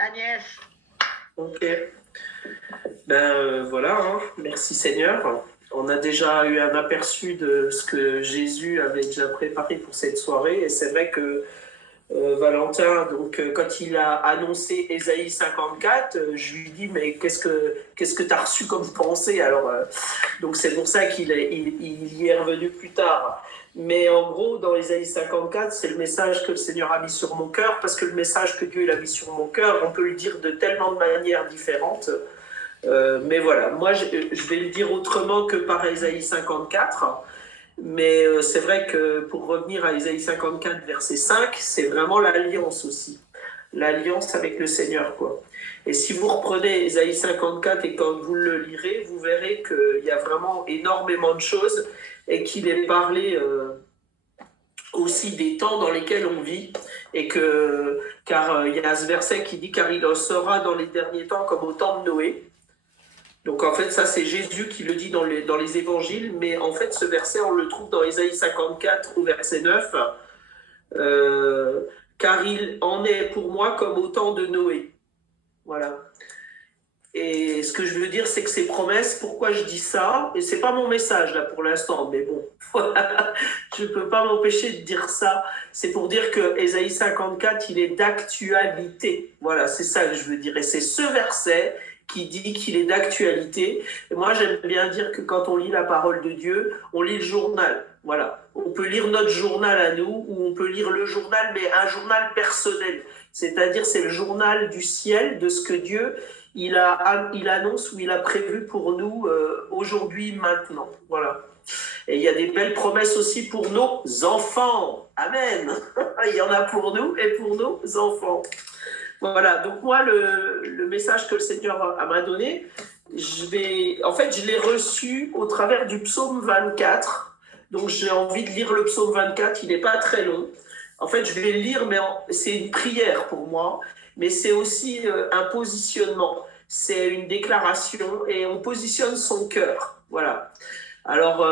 Agnès. Ok. Voilà, hein. Merci Seigneur. On a déjà eu un aperçu de ce que Jésus avait déjà préparé pour cette soirée. Et c'est vrai que Valentin, quand il a annoncé Ésaïe 54, je lui dis mais qu'est-ce que tu as reçu comme pensée alors donc c'est pour ça il y est revenu plus tard. Mais en gros, dans Ésaïe 54, c'est le message que le Seigneur a mis sur mon cœur, parce que le message que Dieu a mis sur mon cœur, on peut le dire de tellement de manières différentes. Mais voilà, moi je vais le dire autrement que par Ésaïe 54. Mais c'est vrai que pour revenir à Ésaïe 54, verset 5, c'est vraiment l'alliance aussi. L'alliance avec le Seigneur, quoi. Et si vous reprenez Ésaïe 54 et quand vous le lirez, vous verrez qu'il y a vraiment énormément de choses et qu'il est parlé aussi des temps dans lesquels on vit. Et car il y a ce verset qui dit « Car il en sera dans les derniers temps comme au temps de Noé ». Donc en fait, ça c'est Jésus qui le dit dans les évangiles, mais en fait ce verset on le trouve dans Ésaïe 54 au verset 9, car il en est pour moi comme au temps de Noé. Voilà. Et ce que je veux dire, c'est que ces promesses, pourquoi je dis ça, et c'est pas mon message là pour l'instant, mais bon, voilà, je peux pas m'empêcher de dire ça. C'est pour dire que Ésaïe 54, il est d'actualité. Voilà, c'est ça que je veux dire. Et c'est ce verset qui dit qu'il est d'actualité. Et moi, j'aime bien dire que quand on lit la parole de Dieu, on lit le journal. Voilà. On peut lire notre journal à nous, ou on peut lire le journal, mais un journal personnel. C'est-à-dire, c'est le journal du ciel, de ce que Dieu il annonce ou il a prévu pour nous aujourd'hui, maintenant. Voilà. Et il y a des belles promesses aussi pour nos enfants. Amen. Il y en a pour nous et pour nos enfants. Voilà. Donc moi, le message que le Seigneur m'a donné, je l'ai reçu au travers du psaume 24. Donc j'ai envie de lire le psaume 24. Il n'est pas très long. En fait, je vais le lire, mais c'est une prière pour moi. Mais c'est aussi un positionnement, c'est une déclaration et on positionne son cœur. Voilà. Alors,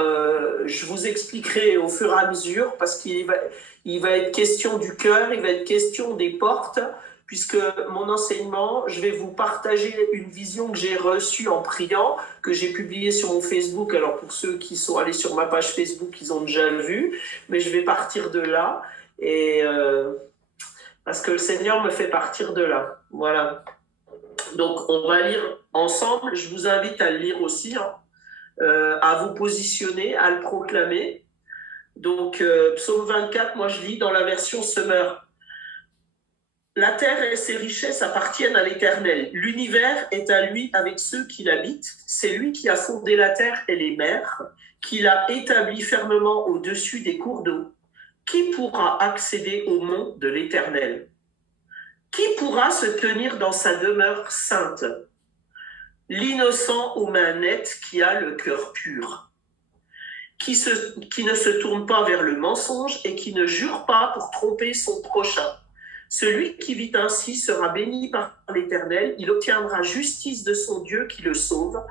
je vous expliquerai au fur et à mesure parce qu'il va être question du cœur, il va être question des portes, puisque mon enseignement, je vais vous partager une vision que j'ai reçue en priant, que j'ai publiée sur mon Facebook. Alors, pour ceux qui sont allés sur ma page Facebook, ils ont déjà vu, mais je vais partir de là et... parce que le Seigneur me fait partir de là. Voilà. Donc, on va lire ensemble. Je vous invite à le lire aussi, hein, à vous positionner, à le proclamer. Donc, psaume 24, moi je lis dans la version Semeur. La terre et ses richesses appartiennent à l'Éternel. L'univers est à lui avec ceux qui l'habitent. C'est lui qui a fondé la terre et les mers, qui l'a établi fermement au-dessus des cours d'eau. Qui pourra accéder au mont de l'Éternel? Qui pourra se tenir dans sa demeure sainte? L'innocent aux mains nettes qui a le cœur pur, qui ne se tourne pas vers le mensonge et qui ne jure pas pour tromper son prochain. Celui qui vit ainsi sera béni par l'Éternel, il obtiendra justice de son Dieu qui le sauve.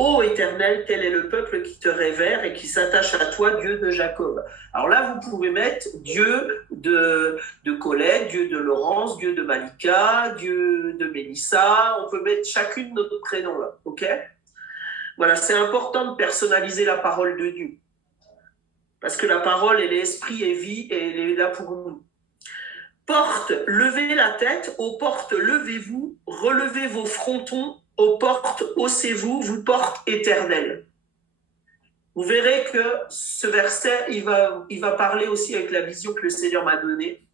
Ô Éternel, tel est le peuple qui te révère et qui s'attache à toi, Dieu de Jacob. Alors là, vous pouvez mettre Dieu de Colette, Dieu de Laurence, Dieu de Malika, Dieu de Mélissa. On peut mettre chacune notre prénom là, ok? Voilà, c'est important de personnaliser la parole de Dieu. Parce que la parole, elle est esprit et vie et elle est là pour nous. Portes, levez la tête, aux portes, levez-vous, relevez vos frontons, aux portes, haussez-vous, vous portes éternelles. Vous verrez que ce verset, il va parler aussi avec la vision que le Seigneur m'a donnée.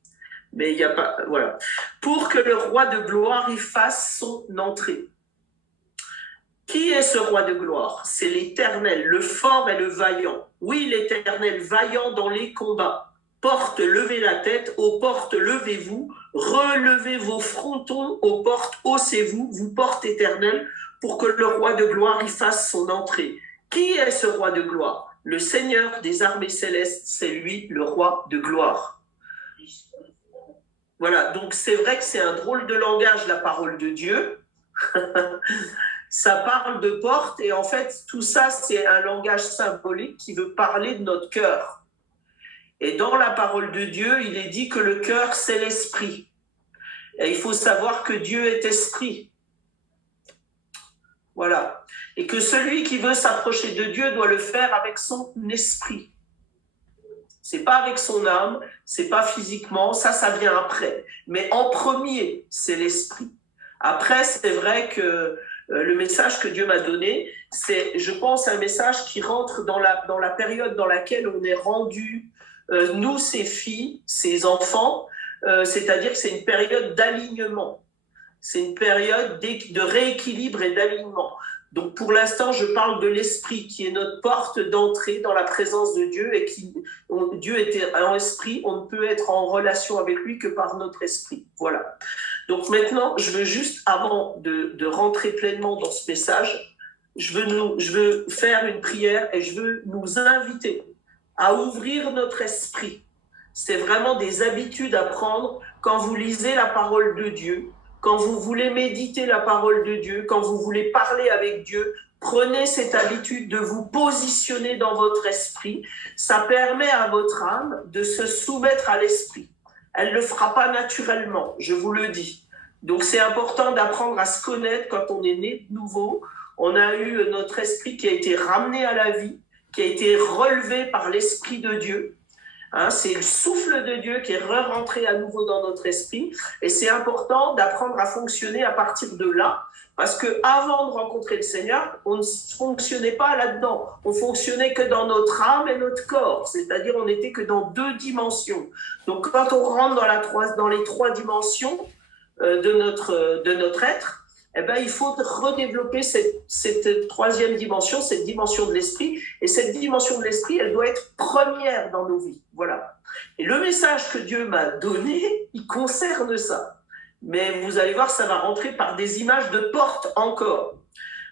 Mais il n'y a pas, voilà. Pour que le roi de gloire y fasse son entrée. Qui est ce roi de gloire? C'est l'Éternel, le fort et le vaillant. Oui, l'Éternel, vaillant dans les combats. Portes, levez la tête, aux portes, levez-vous, relevez vos frontons, aux portes, haussez-vous, vous portes éternelles, pour que le roi de gloire y fasse son entrée. Qui est ce roi de gloire? Le Seigneur des armées célestes, c'est lui le roi de gloire. Voilà, donc c'est vrai que c'est un drôle de langage, la parole de Dieu. Ça parle de porte et en fait, tout ça, c'est un langage symbolique qui veut parler de notre cœur. Et dans la parole de Dieu, il est dit que le cœur, c'est l'esprit. Et il faut savoir que Dieu est esprit. Voilà. Et que celui qui veut s'approcher de Dieu doit le faire avec son esprit. C'est pas avec son âme, c'est pas physiquement, ça vient après. Mais en premier, c'est l'esprit. Après, c'est vrai que le message que Dieu m'a donné, c'est, je pense, un message qui rentre dans la période dans laquelle on est rendu, nous, ses filles, ses enfants, c'est-à-dire que c'est une période d'alignement. C'est une période de rééquilibre et d'alignement. Donc, pour l'instant, je parle de l'esprit qui est notre porte d'entrée dans la présence de Dieu et Dieu était en esprit, on ne peut être en relation avec lui que par notre esprit. Voilà. Donc maintenant, je veux juste, avant de rentrer pleinement dans ce message, je veux faire une prière et je veux nous inviter à ouvrir notre esprit. C'est vraiment des habitudes à prendre quand vous lisez la parole de Dieu. Quand vous voulez méditer la parole de Dieu, quand vous voulez parler avec Dieu, prenez cette habitude de vous positionner dans votre esprit. Ça permet à votre âme de se soumettre à l'esprit. Elle ne le fera pas naturellement, je vous le dis. Donc c'est important d'apprendre à se connaître quand on est né de nouveau. On a eu notre esprit qui a été ramené à la vie, qui a été relevé par l'esprit de Dieu. Hein, c'est le souffle de Dieu qui est rentré à nouveau dans notre esprit et c'est important d'apprendre à fonctionner à partir de là parce qu'avant de rencontrer le Seigneur, on ne fonctionnait pas là-dedans. On fonctionnait que dans notre âme et notre corps, c'est-à-dire on n'était que dans 2 dimensions. Donc quand on rentre dans les 3 dimensions de notre être, eh ben, il faut redévelopper cette 3e dimension, cette dimension de l'esprit. Et cette dimension de l'esprit, elle doit être première dans nos vies. Voilà. Et le message que Dieu m'a donné, il concerne ça. Mais vous allez voir, ça va rentrer par des images de porte encore.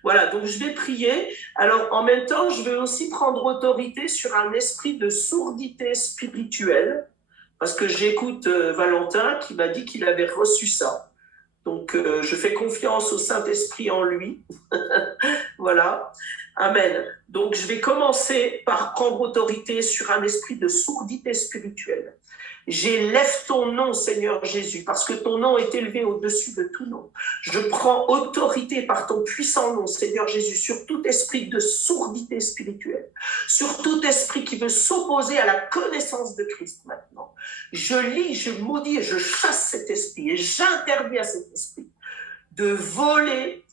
Voilà, donc je vais prier. Alors, en même temps, je vais aussi prendre autorité sur un esprit de sourdité spirituelle, parce que j'écoute Valentin qui m'a dit qu'il avait reçu ça. Donc, je fais confiance au Saint-Esprit en lui. Voilà. Amen. Donc, je vais commencer par prendre autorité sur un esprit de sourdité spirituelle. J'élève ton nom, Seigneur Jésus, parce que ton nom est élevé au-dessus de tout nom. Je prends autorité par ton puissant nom, Seigneur Jésus, sur tout esprit de sourdité spirituelle, sur tout esprit qui veut s'opposer à la connaissance de Christ maintenant. Je lis, je maudis et je chasse cet esprit et j'interdis à cet esprit de voler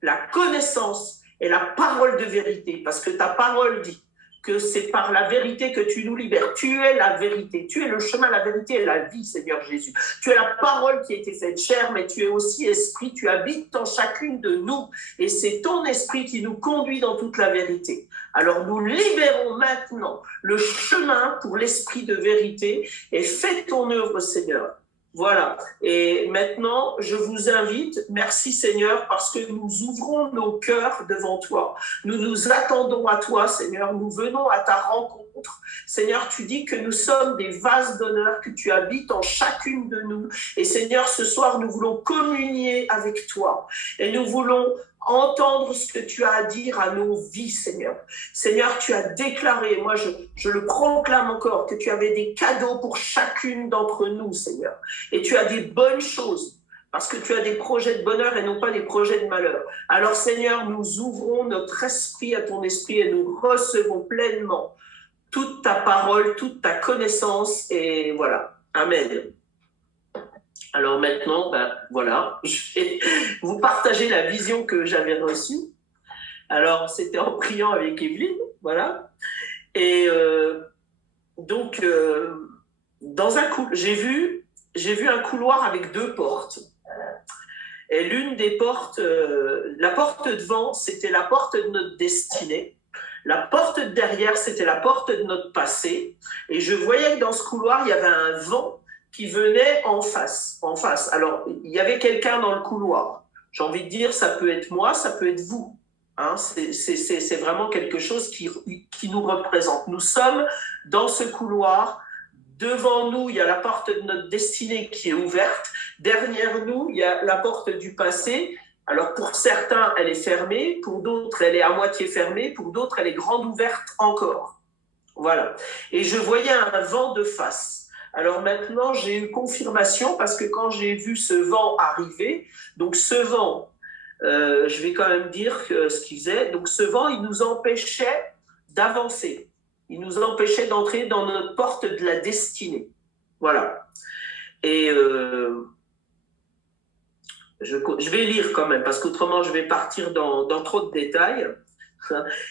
la connaissance et la parole de vérité, parce que ta parole dit que c'est par la vérité que tu nous libères. Tu es la vérité, tu es le chemin, la vérité et la vie, Seigneur Jésus. Tu es la parole qui a été faite chair, mais tu es aussi esprit, tu habites en chacune de nous. Et c'est ton esprit qui nous conduit dans toute la vérité. Alors nous libérons maintenant le chemin pour l'esprit de vérité et fais ton œuvre, Seigneur. Voilà. Et maintenant, je vous invite, merci Seigneur, parce que nous ouvrons nos cœurs devant toi. Nous nous attendons à toi, Seigneur. Nous venons à ta rencontre. Seigneur, tu dis que nous sommes des vases d'honneur, que tu habites en chacune de nous. Et Seigneur, ce soir, nous voulons communier avec toi. Et nous voulons entendre ce que tu as à dire à nos vies, Seigneur. Seigneur, tu as déclaré, moi je le proclame encore, que tu avais des cadeaux pour chacune d'entre nous, Seigneur. Et tu as des bonnes choses, parce que tu as des projets de bonheur et non pas des projets de malheur. Alors Seigneur, nous ouvrons notre esprit à ton esprit et nous recevons pleinement toute ta parole, toute ta connaissance, et voilà. Amen. Alors maintenant, voilà, je vais vous partager la vision que j'avais reçue. Alors, c'était en priant avec Evelyne, voilà. Et donc, dans un j'ai vu un couloir avec 2 portes. Et l'une des portes, la porte devant, c'était la porte de notre destinée. La porte de derrière, c'était la porte de notre passé. Et je voyais que dans ce couloir, il y avait un vent qui venait en face. Alors, il y avait quelqu'un dans le couloir. J'ai envie de dire, ça peut être moi, ça peut être vous. Hein, c'est vraiment quelque chose qui nous représente. Nous sommes dans ce couloir. Devant nous, il y a la porte de notre destinée qui est ouverte. Derrière nous, il y a la porte du passé. Alors, pour certains, elle est fermée. Pour d'autres, elle est à moitié fermée. Pour d'autres, elle est grande ouverte encore. Voilà. Et je voyais un vent de face. Alors maintenant, j'ai eu confirmation parce que quand j'ai vu ce vent arriver, donc ce vent, je vais quand même dire ce qu'il faisait, donc ce vent, il nous empêchait d'avancer. Il nous empêchait d'entrer dans notre porte de la destinée. Voilà. Et je vais lire quand même, parce qu'autrement, je vais partir dans trop de détails.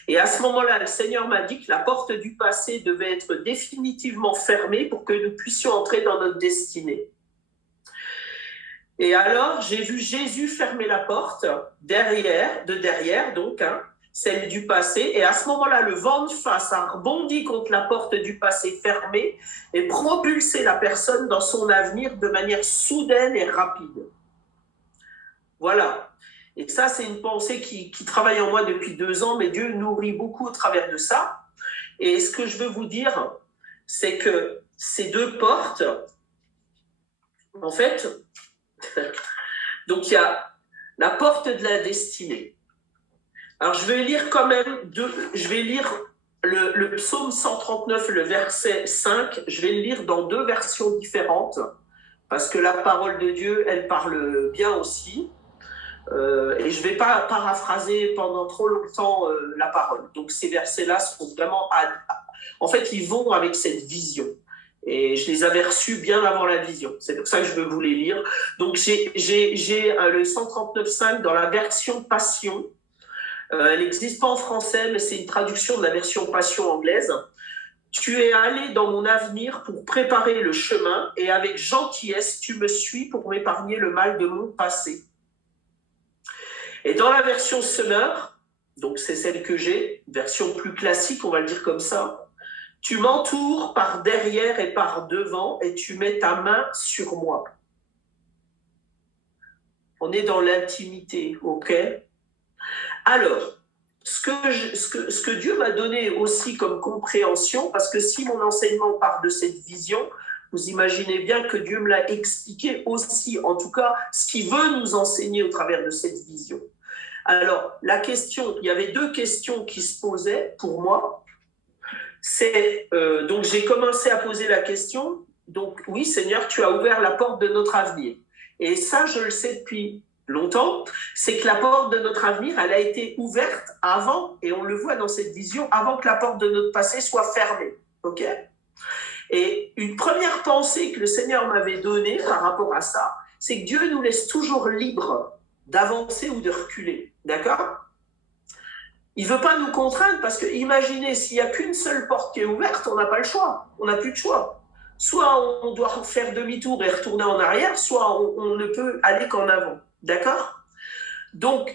Et à ce moment-là, le Seigneur m'a dit que la porte du passé devait être définitivement fermée pour que nous puissions entrer dans notre destinée. Et alors, j'ai vu Jésus fermer la porte de derrière, donc, celle du passé. Et à ce moment-là, le vent de face a rebondi contre la porte du passé fermée et propulsé la personne dans son avenir de manière soudaine et rapide. Voilà. Et ça, c'est une pensée qui travaille en moi depuis 2 ans, mais Dieu nourrit beaucoup au travers de ça. Et ce que je veux vous dire, c'est que ces 2 portes, en fait, donc il y a la porte de la destinée. Alors je vais lire quand même je vais lire le psaume 139, le verset 5, je vais le lire dans 2 versions différentes, parce que la parole de Dieu, elle parle bien aussi. Et je ne vais pas paraphraser pendant trop longtemps la parole. Donc ces versets-là sont vraiment... En fait, ils vont avec cette vision. Et je les avais reçus bien avant la vision. C'est pour ça que je veux vous les lire. Donc j'ai le 139.5 dans la version Passion. Elle n'existe pas en français, mais c'est une traduction de la version Passion anglaise. Tu es allé dans mon avenir pour préparer le chemin, et avec gentillesse, tu me suis pour m'épargner le mal de mon passé. Et dans la version Summer, donc c'est celle que j'ai, version plus classique, on va le dire comme ça, tu m'entoures par derrière et par devant et tu mets ta main sur moi. On est dans l'intimité, ok? Alors, ce que Dieu m'a donné aussi comme compréhension, parce que si mon enseignement part de cette vision, vous imaginez bien que Dieu me l'a expliqué aussi, en tout cas, ce qu'il veut nous enseigner au travers de cette vision. Alors, la question, il y avait 2 questions qui se posaient pour moi. Donc, j'ai commencé à poser la question. Donc, oui, Seigneur, tu as ouvert la porte de notre avenir. Et ça, je le sais depuis longtemps. C'est que la porte de notre avenir, elle a été ouverte avant, et on le voit dans cette vision, avant que la porte de notre passé soit fermée. OK ? Et une première pensée que le Seigneur m'avait donnée par rapport à ça, c'est que Dieu nous laisse toujours libres d'avancer ou de reculer. D'accord ? Il ne veut pas nous contraindre, parce que imaginez, s'il n'y a qu'une seule porte qui est ouverte, on n'a pas le choix. On n'a plus de choix. Soit on doit faire demi-tour et retourner en arrière, soit on ne peut aller qu'en avant. D'accord ? Donc,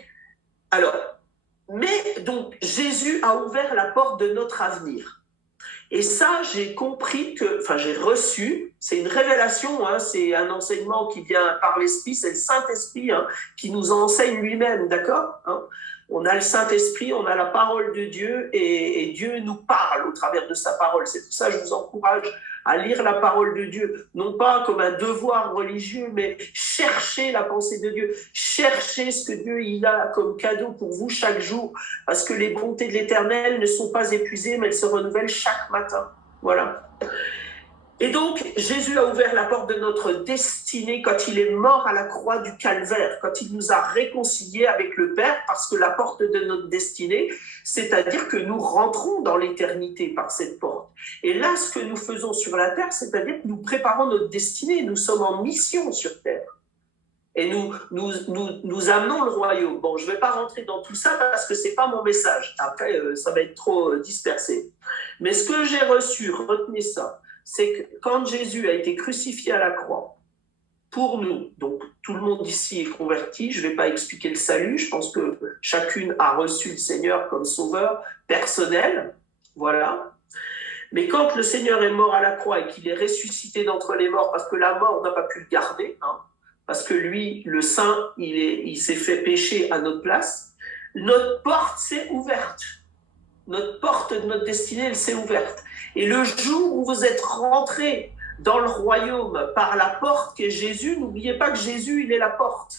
donc Jésus a ouvert la porte de notre avenir. Et ça, j'ai reçu, c'est une révélation, c'est un enseignement qui vient par l'Esprit, c'est le Saint-Esprit qui nous enseigne lui-même, d'accord ? On a le Saint-Esprit, on a la parole de Dieu, et Dieu nous parle au travers de sa parole. C'est pour ça que je vous encourage à lire la parole de Dieu, non pas comme un devoir religieux, mais chercher la pensée de Dieu, chercher ce que Dieu il a comme cadeau pour vous chaque jour, parce que les bontés de l'Éternel ne sont pas épuisées, mais elles se renouvellent chaque matin. Voilà. Et donc, Jésus a ouvert la porte de notre destinée quand il est mort à la croix du Calvaire, quand il nous a réconciliés avec le Père, parce que la porte de notre destinée, c'est-à-dire que nous rentrons dans l'éternité par cette porte. Et là, ce que nous faisons sur la terre, c'est-à-dire que nous préparons notre destinée, nous sommes en mission sur terre. Et nous amenons le royaume. Bon, je ne vais pas rentrer dans tout ça parce que ce n'est pas mon message. Après, ça va être trop dispersé. Mais ce que j'ai reçu, retenez ça, c'est que quand Jésus a été crucifié à la croix, pour nous, donc tout le monde ici est converti, je ne vais pas expliquer le salut, je pense que chacune a reçu le Seigneur comme sauveur personnel, voilà. Mais quand le Seigneur est mort à la croix et qu'il est ressuscité d'entre les morts, parce que la mort, on n'a pas pu le garder, parce que lui, le Saint, il s'est fait pécher à notre place, notre porte s'est ouverte. Notre porte de notre destinée, elle s'est ouverte. Et le jour où vous êtes rentrés dans le royaume par la porte qu'est Jésus, n'oubliez pas que Jésus, il est la porte.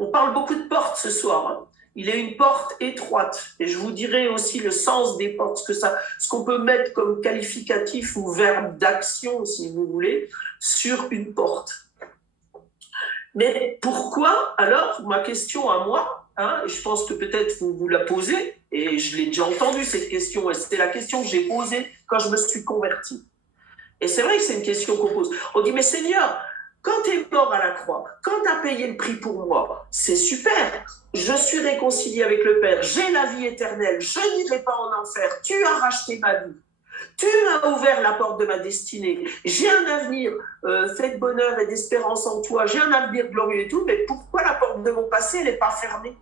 On parle beaucoup de portes ce soir. il est une porte étroite. Et je vous dirai aussi le sens des portes, ce qu'on peut mettre comme qualificatif ou verbe d'action, si vous voulez, sur une porte. Mais pourquoi, alors, ma question à moi, hein, je pense que peut-être vous la posez, et je l'ai déjà entendue cette question, et c'était la question que j'ai posée quand je me suis converti. Et c'est vrai que c'est une question qu'on pose. On dit, mais Seigneur, quand tu es mort à la croix, quand tu as payé le prix pour moi, c'est super. Je suis réconcilié avec le Père, j'ai la vie éternelle, je n'irai pas en enfer, tu as racheté ma vie. Tu m'as ouvert la porte de ma destinée. J'ai un avenir fait de bonheur et d'espérance en toi. J'ai un avenir glorieux et tout, mais pourquoi la porte de mon passé, elle n'est pas fermée?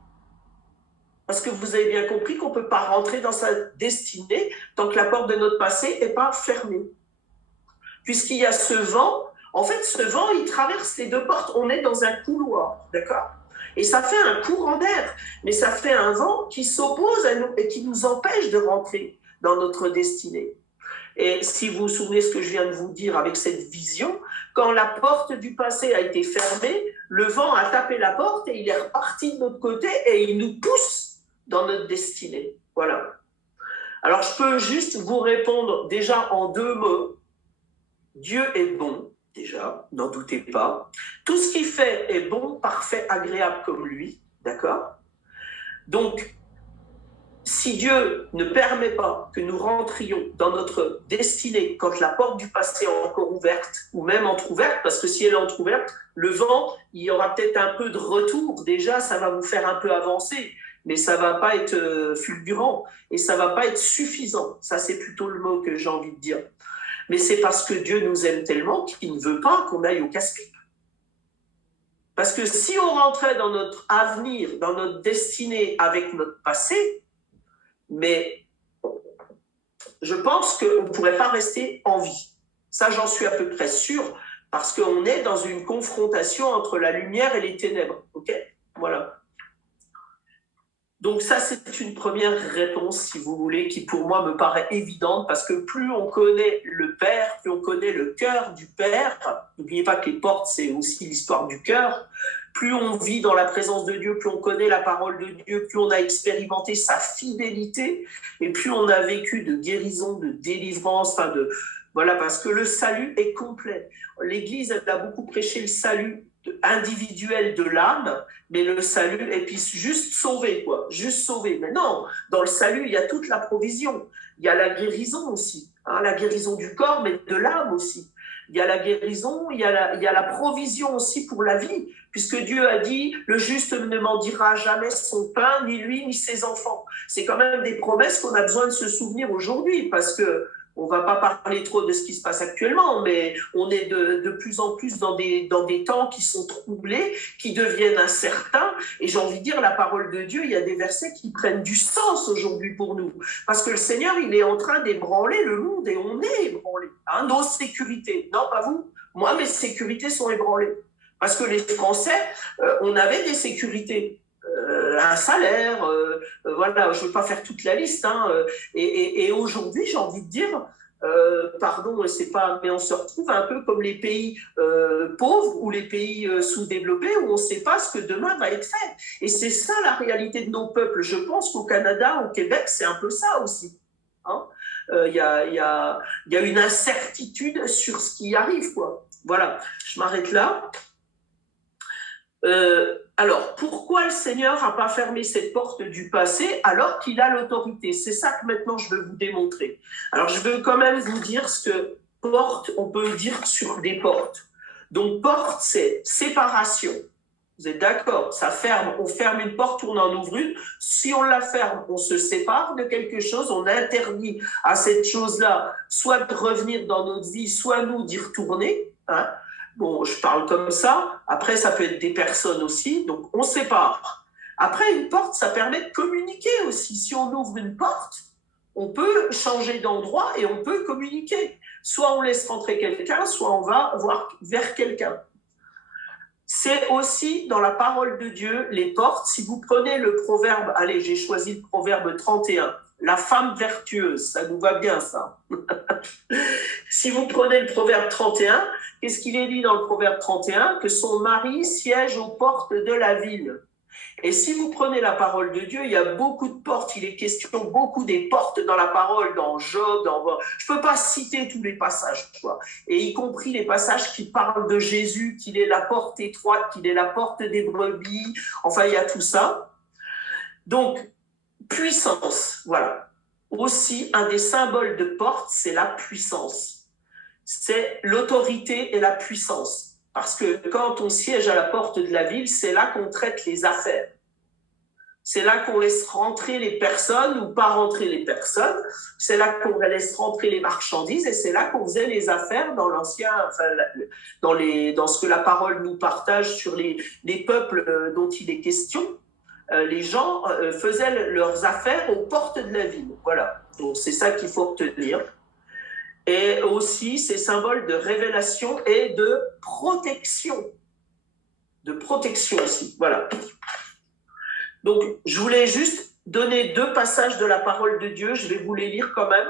Parce que vous avez bien compris qu'on ne peut pas rentrer dans sa destinée tant que la porte de notre passé n'est pas fermée. Puisqu'il y a ce vent, en fait, ce vent, il traverse les deux portes. On est dans un couloir, d'accord? Et ça fait un courant d'air, mais ça fait un vent qui s'oppose à nous et qui nous empêche de rentrer dans notre destinée. Et si vous vous souvenez ce que je viens de vous dire avec cette vision, quand la porte du passé a été fermée, le vent a tapé la porte et il est reparti de notre côté et il nous pousse dans notre destinée. Voilà. Alors, je peux juste vous répondre déjà en 2 mots. Dieu est bon, déjà, n'en doutez pas. Tout ce qu'il fait est bon, parfait, agréable comme lui, d'accord? Donc, si Dieu ne permet pas que nous rentrions dans notre destinée quand la porte du passé est encore ouverte, ou même entrouverte, parce que si elle est entrouverte, le vent, il y aura peut-être un peu de retour. Déjà, ça va vous faire un peu avancer, mais ça ne va pas être fulgurant et ça ne va pas être suffisant. Ça, c'est plutôt le mot que j'ai envie de dire. Mais c'est parce que Dieu nous aime tellement qu'il ne veut pas qu'on aille au casse-pipe. Parce que si on rentrait dans notre avenir, dans notre destinée avec notre passé, mais je pense qu'on ne pourrait pas rester en vie. Ça, j'en suis à peu près sûr, parce qu'on est dans une confrontation entre la lumière et les ténèbres. Ok ? Voilà. Donc ça, c'est une première réponse, si vous voulez, qui pour moi me paraît évidente, parce que plus on connaît le Père, plus on connaît le cœur du Père, n'oubliez pas que les portes, c'est aussi l'histoire du cœur, plus on vit dans la présence de Dieu, plus on connaît la parole de Dieu, plus on a expérimenté sa fidélité, et plus on a vécu de guérison, de délivrance, voilà, parce que le salut est complet. L'Église, elle a beaucoup prêché le salut individuel de l'âme, mais le salut, et puis juste sauver, quoi, juste sauver. Mais non, dans le salut, il y a toute la provision. Il y a la guérison aussi, hein, la guérison du corps, mais de l'âme aussi. Il y a la guérison, il y a la provision aussi pour la vie, puisque Dieu a dit, le juste ne mendira jamais son pain, ni lui, ni ses enfants. C'est quand même des promesses qu'on a besoin de se souvenir aujourd'hui, parce que on ne va pas parler trop de ce qui se passe actuellement, mais on est de plus en plus dans des temps qui sont troublés, qui deviennent incertains. Et j'ai envie de dire, la parole de Dieu, il y a des versets qui prennent du sens aujourd'hui pour nous. Parce que le Seigneur, il est en train d'ébranler le monde et on est ébranlé. Hein, nos sécurités, non pas vous, moi mes sécurités sont ébranlées. Parce que les Français, on avait des sécurités. Un salaire, voilà, je ne veux pas faire toute la liste, hein, et aujourd'hui, j'ai envie de dire, pardon, c'est pas, mais on se retrouve un peu comme les pays pauvres ou les pays sous-développés où on ne sait pas ce que demain va être fait. Et c'est ça la réalité de nos peuples. Je pense qu'au Canada, au Québec, c'est un peu ça aussi. Hein. Il y a une incertitude sur ce qui arrive, quoi. Voilà, je m'arrête là. Alors, pourquoi le Seigneur n'a pas fermé cette porte du passé alors qu'il a l'autorité? C'est ça que maintenant je veux vous démontrer. Alors, je veux quand même vous dire ce que porte, on peut dire sur des portes. Donc, porte, c'est séparation. Vous êtes d'accord? Ça ferme, on ferme une porte, on en ouvre une. Si on la ferme, on se sépare de quelque chose, on interdit à cette chose-là soit de revenir dans notre vie, soit nous d'y retourner, hein. Bon, je parle comme ça. Après, ça peut être des personnes aussi. Donc, on sépare. Après, une porte, ça permet de communiquer aussi. Si on ouvre une porte, on peut changer d'endroit et on peut communiquer. Soit on laisse rentrer quelqu'un, soit on va voir vers quelqu'un. C'est aussi dans la parole de Dieu, les portes. Si vous prenez le proverbe, allez, j'ai choisi le proverbe 31. La femme vertueuse, ça nous va bien ça. Si vous prenez le proverbe 31, qu'est-ce qu'il est dit dans le proverbe 31? Que son mari siège aux portes de la ville. Et si vous prenez la parole de Dieu, il y a beaucoup de portes, il est question beaucoup des portes dans la parole, dans Job, je ne peux pas citer tous les passages, quoi. Et y compris les passages qui parlent de Jésus, qu'il est la porte étroite, qu'il est la porte des brebis, enfin il y a tout ça. Donc, puissance, voilà. Aussi, un des symboles de porte, c'est la puissance. C'est l'autorité et la puissance. Parce que quand on siège à la porte de la ville, c'est là qu'on traite les affaires. C'est là qu'on laisse rentrer les personnes ou pas rentrer les personnes. C'est là qu'on laisse rentrer les marchandises et c'est là qu'on faisait les affaires dans l'ancien, enfin, dans ce que la parole nous partage sur les peuples dont il est question. Les gens faisaient leurs affaires aux portes de la ville. Voilà. Donc c'est ça qu'il faut retenir. Et aussi, c'est symbole de révélation et de protection. De protection aussi, voilà. Donc, je voulais juste donner 2 passages de la parole de Dieu, je vais vous les lire quand même,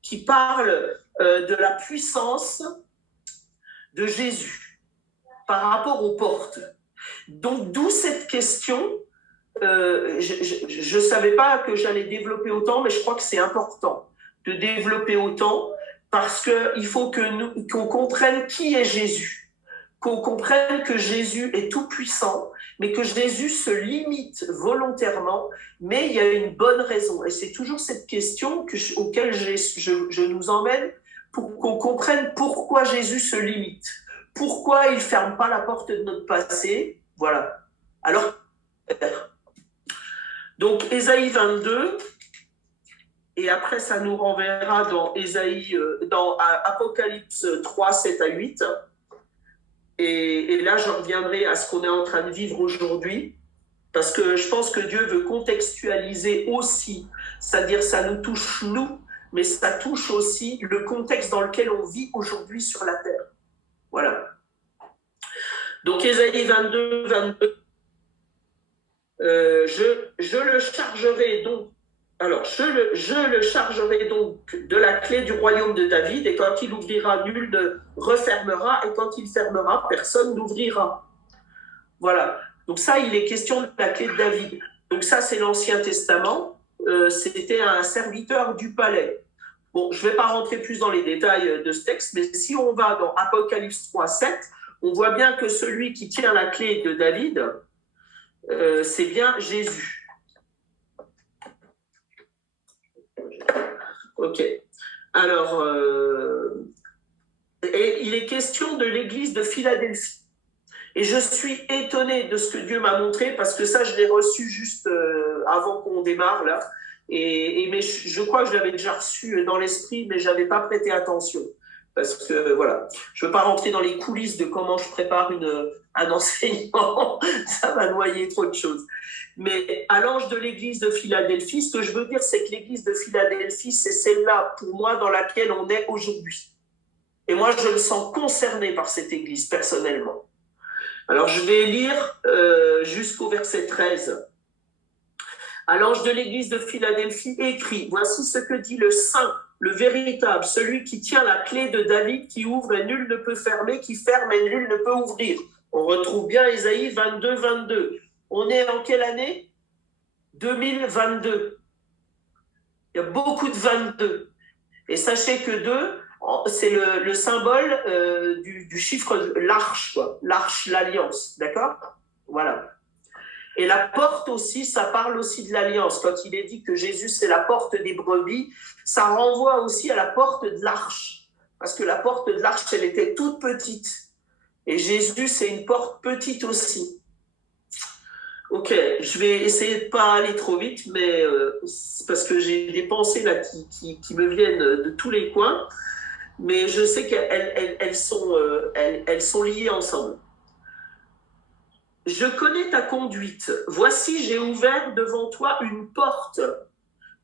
qui parlent de la puissance de Jésus par rapport aux portes. Donc, d'où cette question, je ne savais pas que j'allais développer autant, mais je crois que c'est important de développer autant, parce qu'il faut qu'on comprenne qui est Jésus, qu'on comprenne que Jésus est tout puissant, mais que Jésus se limite volontairement, mais il y a une bonne raison. Et c'est toujours cette question auquel je nous emmène pour qu'on comprenne pourquoi Jésus se limite, pourquoi il ne ferme pas la porte de notre passé. Voilà. Alors, donc Ésaïe 22, et après, ça nous renverra dans dans Apocalypse 3, 7 à 8. Et là, je reviendrai à ce qu'on est en train de vivre aujourd'hui, parce que je pense que Dieu veut contextualiser aussi, c'est-à-dire ça nous touche nous, mais ça touche aussi le contexte dans lequel on vit aujourd'hui sur la terre. Voilà. Donc, Ésaïe 22, 22. Je le chargerai donc. Alors, je le chargerai donc de la clé du royaume de David, et quand il ouvrira, nul ne refermera, et quand il fermera, personne n'ouvrira. Voilà. Donc ça, il est question de la clé de David. Donc ça, c'est l'Ancien Testament. C'était un serviteur du palais. Bon, je ne vais pas rentrer plus dans les détails de ce texte, mais si on va dans Apocalypse 3, 7, on voit bien que celui qui tient la clé de David, c'est bien Jésus. Ok. Alors, et il est question de l'église de Philadelphie. Et je suis étonnée de ce que Dieu m'a montré, parce que ça, je l'ai reçu juste avant qu'on démarre, là. Mais je crois que je l'avais déjà reçu dans l'esprit, mais je n'avais pas prêté attention. Parce que, voilà, je ne veux pas rentrer dans les coulisses de comment je prépare un enseignement. Ça va noyer trop de choses. Mais à l'ange de l'église de Philadelphie, ce que je veux dire, c'est que l'église de Philadelphie, c'est celle-là, pour moi, dans laquelle on est aujourd'hui. Et moi, je me sens concerné par cette église, personnellement. Alors, je vais lire jusqu'au verset 13. À l'ange de l'église de Philadelphie, écrit, voici ce que dit le saint, le véritable, celui qui tient la clé de David, qui ouvre et nul ne peut fermer, qui ferme et nul ne peut ouvrir. On retrouve bien Ésaïe 22, 22. On est en quelle année? 2022. Il y a beaucoup de 22. Et sachez que 2, c'est le symbole du chiffre, l'arche, quoi. L'arche, l'alliance, d'accord? Voilà. Et la porte aussi, ça parle aussi de l'alliance. Quand il est dit que Jésus, c'est la porte des brebis, ça renvoie aussi à la porte de l'arche. Parce que la porte de l'arche, elle était toute petite. Et Jésus, c'est une porte petite aussi. Ok, je vais essayer de ne pas aller trop vite, mais parce que j'ai des pensées là qui me viennent de tous les coins. Mais je sais qu'elles sont liées ensemble. Je connais ta conduite. Voici, j'ai ouvert devant toi une porte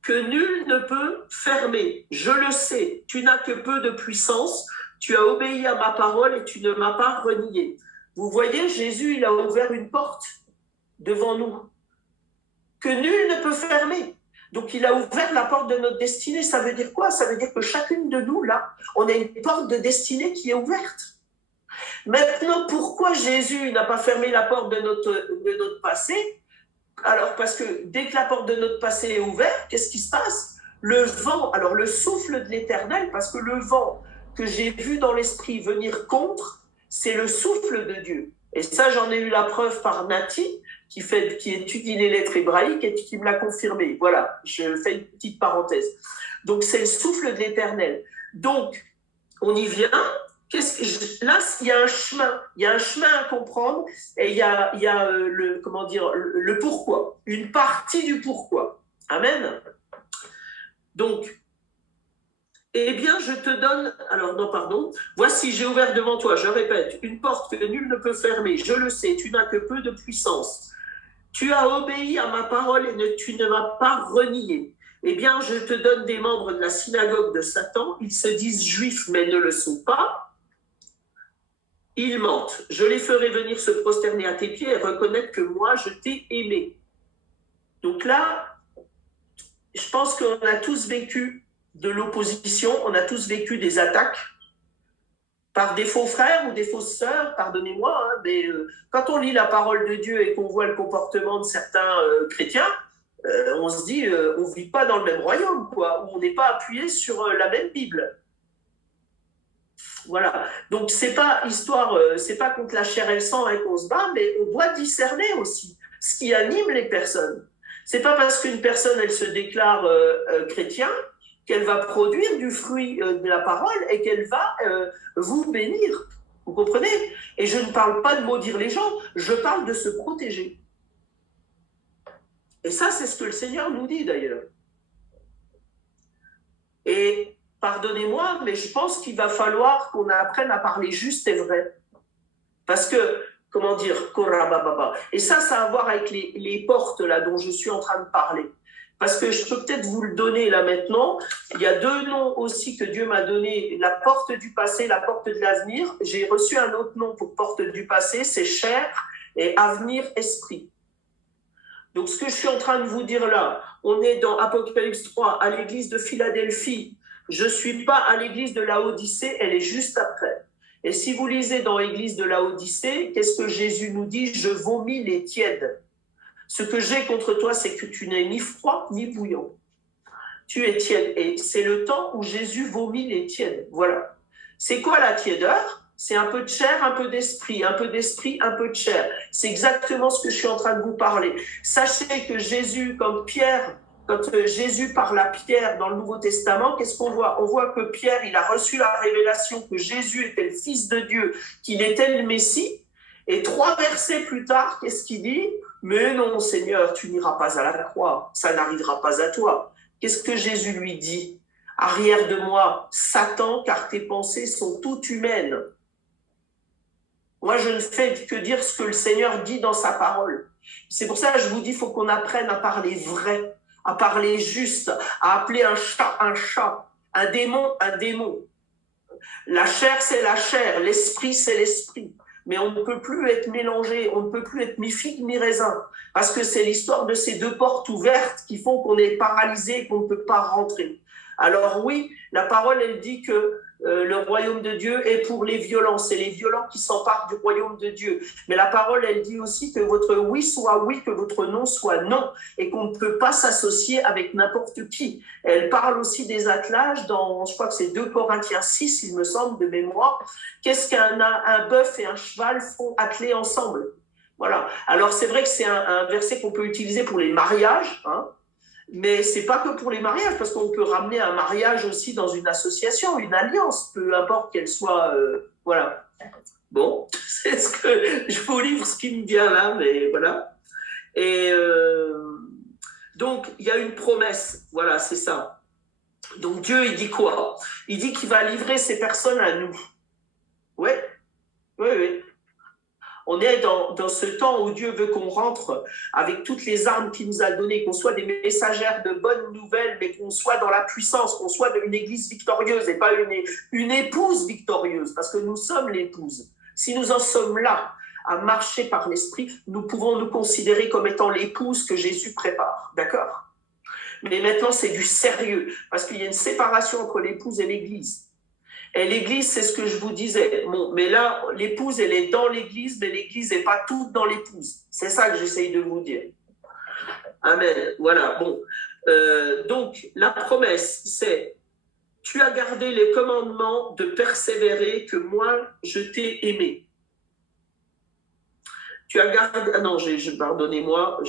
que nul ne peut fermer. Je le sais, tu n'as que peu de puissance. Tu as obéi à ma parole et tu ne m'as pas renié. Vous voyez, Jésus, il a ouvert une porte devant nous que nul ne peut fermer. Donc, il a ouvert la porte de notre destinée. Ça veut dire quoi? Ça veut dire que chacune de nous, là, on a une porte de destinée qui est ouverte. Maintenant, pourquoi Jésus n'a pas fermé la porte de notre passé? Alors, parce que dès que la porte de notre passé est ouverte, qu'est-ce qui se passe? Le vent, alors le souffle de l'Éternel, parce que le vent que j'ai vu dans l'esprit venir contre, c'est le souffle de Dieu. Et ça, j'en ai eu la preuve par Nati, qui étudie les lettres hébraïques et qui me l'a confirmé. Voilà, je fais une petite parenthèse. Donc, c'est le souffle de l'Éternel. Donc, on y vient. Là, il y a un chemin à comprendre et il y a le pourquoi, une partie du pourquoi. Amen. Donc, eh bien, je te donne, alors non, pardon, voici, j'ai ouvert devant toi, je répète, une porte que nul ne peut fermer, je le sais, tu n'as que peu de puissance. Tu as obéi à ma parole et tu ne m'as pas renié. Eh bien, je te donne des membres de la synagogue de Satan, ils se disent juifs mais ne le sont pas. Ils mentent. Je les ferai venir se prosterner à tes pieds et reconnaître que moi, je t'ai aimé. Donc là, je pense qu'on a tous vécu de l'opposition, on a tous vécu des attaques par des faux frères ou des fausses sœurs, pardonnez-moi, hein, mais quand on lit la parole de Dieu et qu'on voit le comportement de certains chrétiens, on se dit, on ne vit pas dans le même royaume, quoi, où on n'est pas appuyé sur la même Bible. Voilà. Donc, c'est pas histoire, c'est pas contre la chair et le sang hein, qu'on se bat, mais on doit discerner aussi ce qui anime les personnes. C'est pas parce qu'une personne, elle se déclare chrétien qu'elle va produire du fruit de la parole et qu'elle va vous bénir. Vous comprenez? Et je ne parle pas de maudire les gens, je parle de se protéger. Et ça, c'est ce que le Seigneur nous dit d'ailleurs. Et pardonnez-moi, mais je pense qu'il va falloir qu'on apprenne à parler juste et vrai. Parce que, comment dire, et ça a à voir avec les portes là dont je suis en train de parler. Parce que je peux peut-être vous le donner là maintenant. Il y a deux noms aussi que Dieu m'a donné, la porte du passé, la porte de l'avenir. J'ai reçu un autre nom pour porte du passé, c'est chair et avenir esprit. Donc ce que je suis en train de vous dire là, on est dans Apocalypse 3 à l'église de Philadelphie. Je ne suis pas à l'église de Laodicée, elle est juste après. Et si vous lisez dans l'église de Laodicée, qu'est-ce que Jésus nous dit? Je vomis les tièdes. Ce que j'ai contre toi, c'est que tu n'es ni froid ni bouillant. Tu es tiède. Et c'est le temps où Jésus vomit les tièdes. Voilà. C'est quoi la tiédeur? C'est un peu de chair, un peu d'esprit, un peu d'esprit, un peu de chair. C'est exactement ce que je suis en train de vous parler. Sachez que Jésus, comme Pierre, quand Jésus parle à Pierre dans le Nouveau Testament, qu'est-ce qu'on voit? On voit que Pierre, il a reçu la révélation que Jésus était le Fils de Dieu, qu'il était le Messie. Et 3 versets plus tard, qu'est-ce qu'il dit? Mais non, Seigneur, tu n'iras pas à la croix, ça n'arrivera pas à toi. Qu'est-ce que Jésus lui dit? Arrière de moi, Satan, car tes pensées sont toutes humaines. Moi, je ne fais que dire ce que le Seigneur dit dans sa parole. C'est pour ça que je vous dis, il faut qu'on apprenne à parler vrai, à parler juste, à appeler un chat, un démon, un démon. La chair, c'est la chair, l'esprit, c'est l'esprit. Mais on ne peut plus être mélangé, on ne peut plus être mi-figue, mi-raisin. Parce que c'est l'histoire de ces deux portes ouvertes qui font qu'on est paralysé et qu'on ne peut pas rentrer. Alors oui, la parole, elle dit que le royaume de Dieu est pour les violents. C'est les violents qui s'emparent du royaume de Dieu. Mais la parole, elle dit aussi que votre oui soit oui, que votre non soit non, et qu'on ne peut pas s'associer avec n'importe qui. Elle parle aussi des attelages dans, je crois que c'est 2 Corinthiens 6, il me semble, de mémoire. Qu'est-ce qu'un bœuf et un cheval font atteler ensemble? Voilà. Alors c'est vrai que c'est un verset qu'on peut utiliser pour les mariages, hein. Mais c'est pas que pour les mariages, parce qu'on peut ramener un mariage aussi dans une association, une alliance, peu importe qu'elle soit, voilà. Bon, c'est ce que je vous livre ce qui me vient là, mais voilà. Et donc il y a une promesse, voilà, c'est ça. Donc Dieu, il dit quoi? Il dit qu'il va livrer ces personnes à nous. Ouais, oui, oui. On est dans ce temps où Dieu veut qu'on rentre avec toutes les armes qu'il nous a données, qu'on soit des messagères de bonnes nouvelles, mais qu'on soit dans la puissance, qu'on soit une église victorieuse et pas une épouse victorieuse, parce que nous sommes l'épouse. Si nous en sommes là, à marcher par l'esprit, nous pouvons nous considérer comme étant l'épouse que Jésus prépare. D'accord? Mais maintenant, c'est du sérieux, parce qu'il y a une séparation entre l'épouse et l'église. Et l'église, c'est ce que je vous disais. Bon, mais là, l'épouse, elle est dans l'église, mais l'église n'est pas toute dans l'épouse. C'est ça que j'essaye de vous dire. Amen. Voilà, bon. Donc, la promesse, c'est tu as gardé les commandements de persévérer que moi, je t'ai aimé. Tu as gardé, ah non, pardonnez-moi,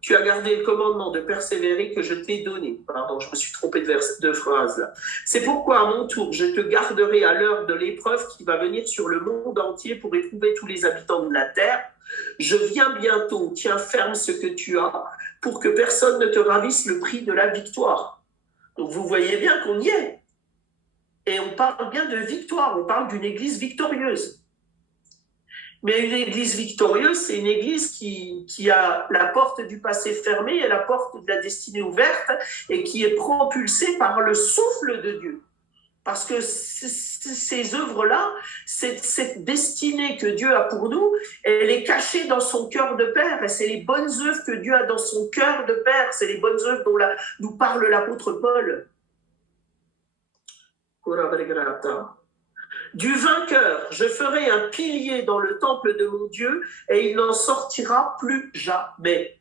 tu as gardé le commandement de persévérer que je t'ai donné. Pardon, je me suis trompé de phrase là. C'est pourquoi, à mon tour, je te garderai à l'heure de l'épreuve qui va venir sur le monde entier pour éprouver tous les habitants de la terre. Je viens bientôt, tiens ferme ce que tu as, pour que personne ne te ravisse le prix de la victoire. Donc vous voyez bien qu'on y est. Et on parle bien de victoire, on parle d'une église victorieuse. Mais une église victorieuse, c'est une église qui a la porte du passé fermée et la porte de la destinée ouverte et qui est propulsée par le souffle de Dieu. Parce que ces œuvres-là, cette destinée que Dieu a pour nous, elle est cachée dans son cœur de Père. Et c'est les bonnes œuvres que Dieu a dans son cœur de Père. C'est les bonnes œuvres dont nous parle l'apôtre Paul. Du vainqueur, je ferai un pilier dans le temple de mon Dieu et il n'en sortira plus jamais.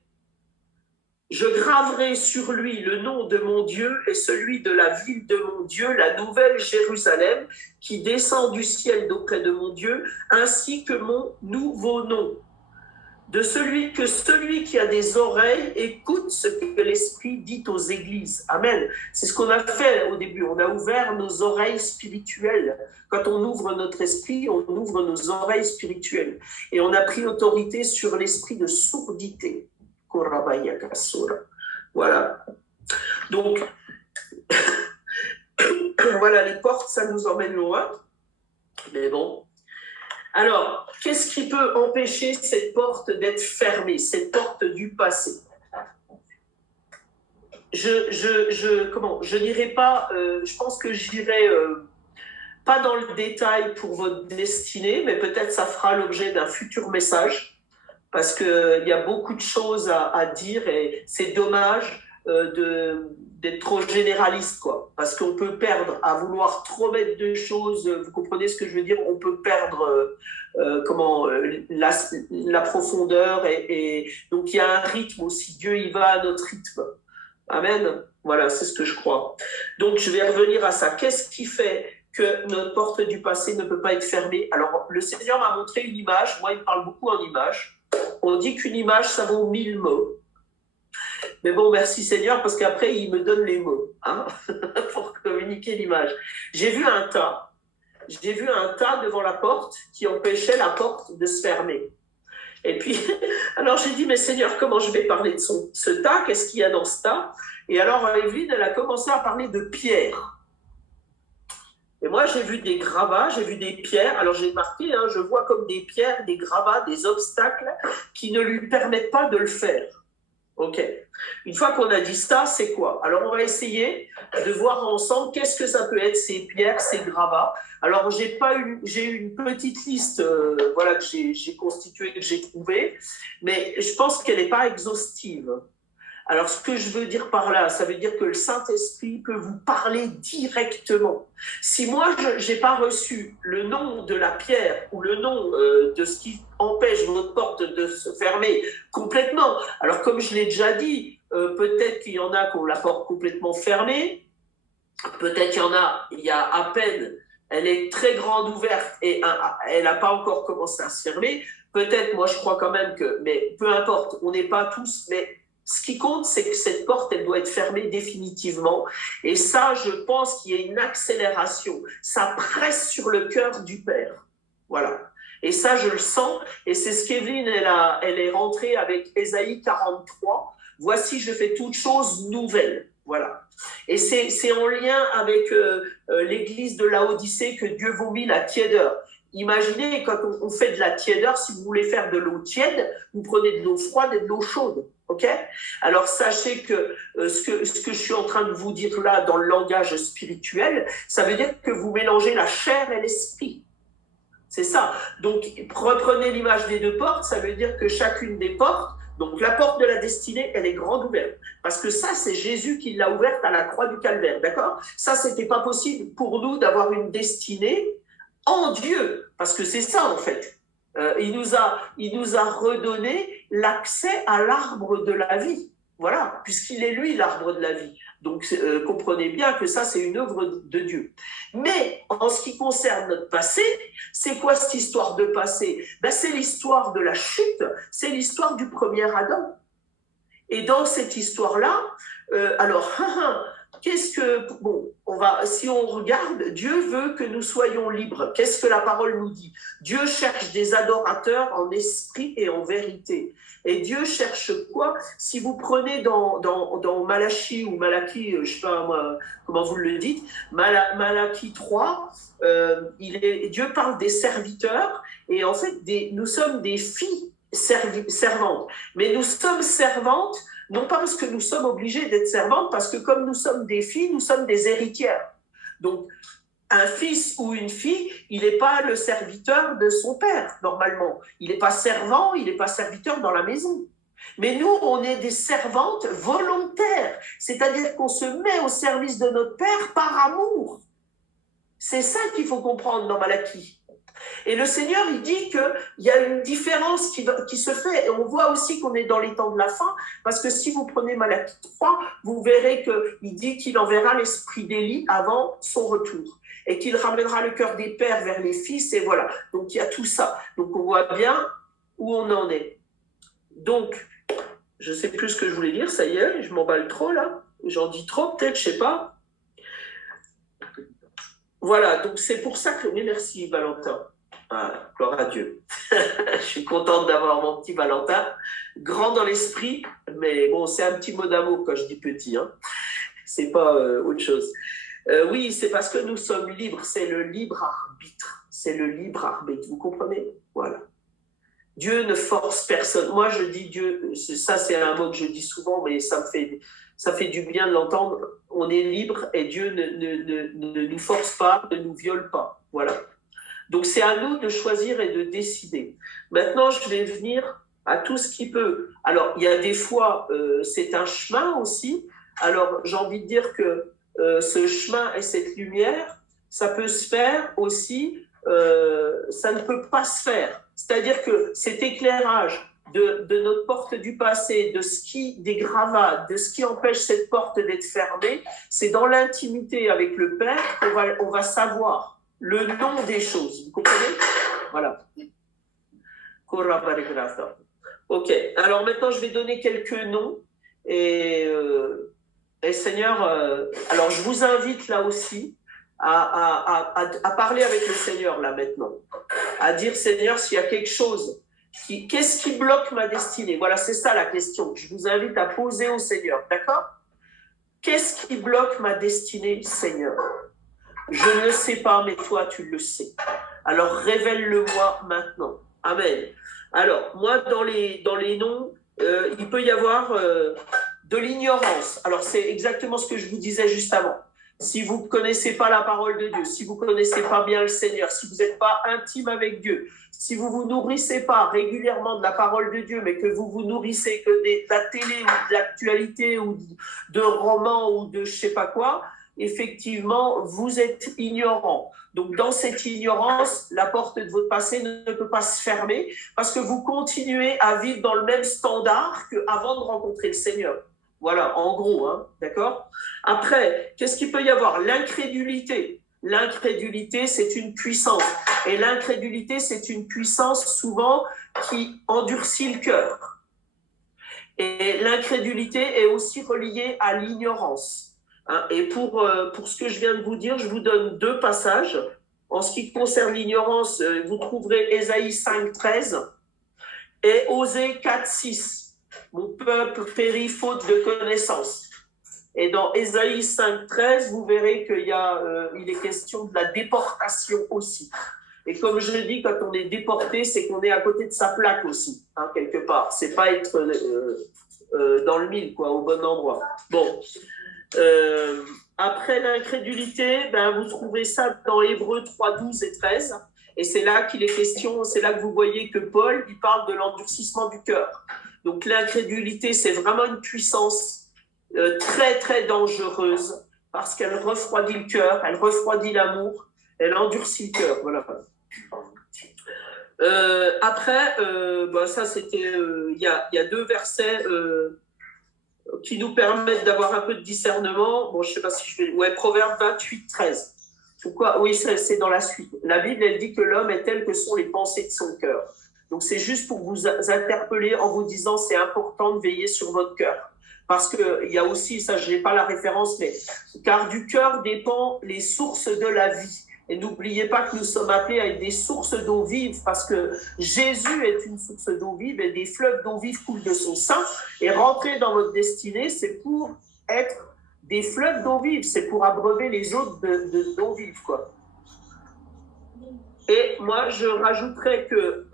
Je graverai sur lui le nom de mon Dieu et celui de la ville de mon Dieu, la nouvelle Jérusalem, qui descend du ciel d'auprès de mon Dieu, ainsi que mon nouveau nom. Celui qui a des oreilles écoute ce que l'Esprit dit aux églises. Amen. C'est ce qu'on a fait au début. On a ouvert nos oreilles spirituelles. Quand on ouvre notre esprit, on ouvre nos oreilles spirituelles. Et on a pris autorité sur l'esprit de sourdité. Voilà. Donc, voilà, les portes, ça nous emmène loin. Mais bon. Alors, qu'est-ce qui peut empêcher cette porte d'être fermée, cette porte du passé? Je n'irai pas, je pense que j'irai pas dans le détail pour votre destinée, mais peut-être ça fera l'objet d'un futur message, parce qu'il y a beaucoup de choses à dire et c'est dommage d'être trop généraliste, quoi. Parce qu'on peut perdre à vouloir trop mettre de choses, vous comprenez ce que je veux dire? On peut perdre la profondeur et donc il y a un rythme aussi. Dieu, il va à notre rythme. Amen. Voilà, c'est ce que je crois. Donc, je vais revenir à ça. Qu'est-ce qui fait que notre porte du passé ne peut pas être fermée? Alors, le Seigneur m'a montré une image. Moi, il me parle beaucoup en images. On dit qu'une image, ça vaut 1000 mots. Mais bon, merci Seigneur, parce qu'après, il me donne les mots pour communiquer l'image. J'ai vu un tas devant la porte qui empêchait la porte de se fermer. Et puis, alors j'ai dit, mais Seigneur, comment je vais parler de ce tas? Qu'est-ce qu'il y a dans ce tas? Et alors, Evelyne, elle a commencé à parler de pierres. Et moi, j'ai vu des gravats, j'ai vu des pierres. Alors, j'ai marqué, je vois comme des pierres, des gravats, des obstacles qui ne lui permettent pas de le faire. Ok. Une fois qu'on a dit ça, c'est quoi? Alors, on va essayer de voir ensemble qu'est-ce que ça peut être, ces pierres, ces gravats. Alors, j'ai une petite liste que j'ai constituée, que j'ai trouvée, mais je pense qu'elle n'est pas exhaustive. Alors, ce que je veux dire par là, ça veut dire que le Saint-Esprit peut vous parler directement. Si moi, je n'ai pas reçu le nom de la pierre ou le nom de ce qui empêche votre porte de se fermer complètement, alors comme je l'ai déjà dit, peut-être qu'il y en a qui ont la porte complètement fermée, peut-être qu'il y en a, il y a à peine, elle est très grande ouverte et elle n'a pas encore commencé à se fermer. Peut-être, moi je crois quand même que, mais peu importe, on n'est pas tous, mais ce qui compte, c'est que cette porte, elle doit être fermée définitivement. Et ça, je pense qu'il y a une accélération. Ça presse sur le cœur du Père. Voilà. Et ça, je le sens. Et c'est ce qu'Evelyne, elle est rentrée avec Ésaïe 43. Voici, je fais toutes choses nouvelles. Voilà. Et c'est en lien avec l'église de Laodicée que Dieu vomit la tiédeur. Imaginez, quand on fait de la tiédeur, si vous voulez faire de l'eau tiède, vous prenez de l'eau froide et de l'eau chaude. Ok? Alors, sachez que ce que je suis en train de vous dire là, dans le langage spirituel, ça veut dire que vous mélangez la chair et l'esprit. C'est ça. Donc, reprenez l'image des deux portes, ça veut dire que chacune des portes, donc la porte de la destinée, elle est grande ouverte. Parce que ça, c'est Jésus qui l'a ouverte à la croix du Calvaire, d'accord? Ça, c'était pas possible pour nous d'avoir une destinée en Dieu, parce que c'est ça en fait. Il nous a redonné l'accès à l'arbre de la vie. Voilà, puisqu'il est lui l'arbre de la vie. Donc comprenez bien que ça, c'est une œuvre de Dieu. Mais en ce qui concerne notre passé, c'est quoi cette histoire de passé? Ben, c'est l'histoire de la chute, c'est l'histoire du premier Adam. Et dans cette histoire-là, alors, qu'est-ce que... Bon, si on regarde, Dieu veut que nous soyons libres. Qu'est-ce que la parole nous dit? Dieu cherche des adorateurs en esprit et en vérité. Et Dieu cherche quoi? Si vous prenez dans Malachie ou Malachie, je ne sais pas moi, comment vous le dites, Malachie 3, Dieu parle des serviteurs, et en fait, nous sommes des filles servantes. Mais nous sommes servantes, non pas parce que nous sommes obligés d'être servantes, parce que comme nous sommes des filles, nous sommes des héritières. Donc, un fils ou une fille, il n'est pas le serviteur de son père, normalement. Il n'est pas servant, il n'est pas serviteur dans la maison. Mais nous, on est des servantes volontaires, c'est-à-dire qu'on se met au service de notre père par amour. C'est ça qu'il faut comprendre dans Malachie. Et le Seigneur, il dit qu'il y a une différence qui se fait. Et on voit aussi qu'on est dans les temps de la fin, parce que si vous prenez Malachie 3, vous verrez qu'il dit qu'il enverra l'esprit d'Élie avant son retour. Et qu'il ramènera le cœur des pères vers les fils, et voilà. Donc il y a tout ça. Donc on voit bien où on en est. Donc, je ne sais plus ce que je voulais dire, ça y est, je m'emballe trop là. J'en dis trop peut-être, je ne sais pas. Voilà, donc c'est pour ça que... Oui, merci Valentin. Ah, gloire à Dieu. Je suis contente d'avoir mon petit Valentin, grand dans l'esprit, mais bon, c'est un petit mot d'amour quand je dis petit, hein. C'est pas autre chose. Oui, c'est parce que nous sommes libres, c'est le libre arbitre. C'est le libre arbitre, vous comprenez? Voilà. Dieu ne force personne. Moi, je dis Dieu, ça c'est un mot que je dis souvent, mais ça fait du bien de l'entendre. On est libre et Dieu ne nous force pas, ne nous viole pas. Voilà. Donc c'est à nous de choisir et de décider. Maintenant, je vais venir à tout ce qui peut. Alors, il y a des fois, c'est un chemin aussi. Alors, j'ai envie de dire que ce chemin et cette lumière, ça peut se faire aussi, ça ne peut pas se faire. C'est-à-dire que cet éclairage de notre porte du passé, des gravats, de ce qui empêche cette porte d'être fermée, c'est dans l'intimité avec le Père qu'on va savoir le nom des choses. Vous comprenez? Voilà. Ok, alors maintenant je vais donner quelques noms. Et Seigneur, alors je vous invite là aussi à parler avec le Seigneur là maintenant. À dire Seigneur, s'il y a quelque chose, qu'est-ce qui bloque ma destinée? Voilà, c'est ça la question. Je vous invite à poser au Seigneur, d'accord? Qu'est-ce qui bloque ma destinée, Seigneur? Je ne le sais pas, mais toi, tu le sais. Alors, révèle-le-moi maintenant. Amen. Alors, moi, dans les noms, il peut y avoir de l'ignorance. Alors, c'est exactement ce que je vous disais juste avant. Si vous ne connaissez pas la parole de Dieu, si vous ne connaissez pas bien le Seigneur, si vous n'êtes pas intime avec Dieu, si vous ne vous nourrissez pas régulièrement de la parole de Dieu, mais que vous vous nourrissez que de la télé ou de l'actualité ou de romans ou de je ne sais pas quoi, effectivement, vous êtes ignorant. Donc, dans cette ignorance, la porte de votre passé ne peut pas se fermer parce que vous continuez à vivre dans le même standard qu'avant de rencontrer le Seigneur. Voilà, en gros, hein, d'accord? Après, qu'est-ce qu'il peut y avoir? L'incrédulité. L'incrédulité, c'est une puissance. Et l'incrédulité, c'est une puissance souvent qui endurcit le cœur. Et l'incrédulité est aussi reliée à l'ignorance. Et pour ce que je viens de vous dire, je vous donne deux passages. En ce qui concerne l'ignorance, vous trouverez Ésaïe 5,13 et Osée 4,6. Mon peuple périt faute de connaissance. Et dans Ésaïe 5,13, vous verrez il est question de la déportation aussi. Et comme je dis, quand on est déporté, c'est qu'on est à côté de sa plaque aussi, hein, quelque part. C'est pas être dans le mille, quoi, au bon endroit. Bon. Après l'incrédulité, vous trouvez ça dans Hébreux 3, 12 et 13. Et c'est là qu'il est question, c'est là que vous voyez que Paul, il parle de l'endurcissement du cœur. Donc l'incrédulité, c'est vraiment une puissance très, très dangereuse parce qu'elle refroidit le cœur, elle refroidit l'amour, elle endurcit le cœur. Voilà. Après, ça c'était, il y a deux versets qui nous permettent d'avoir un peu de discernement. Bon, je ne sais pas si je vais... Ouais, Proverbe 28, 13. Pourquoi? Oui, c'est dans la suite. La Bible, elle dit que l'homme est tel que sont les pensées de son cœur. Donc, c'est juste pour vous interpeller en vous disant c'est important de veiller sur votre cœur. Parce qu'il y a aussi, ça, je n'ai pas la référence, mais car du cœur dépend les sources de la vie. Et n'oubliez pas que nous sommes appelés à être des sources d'eau vive, parce que Jésus est une source d'eau vive et des fleuves d'eau vive coulent de son sein. Et rentrer dans votre destinée, c'est pour être des fleuves d'eau vive, c'est pour abreuver les autres d'eau vive, quoi. Et moi, je rajouterais que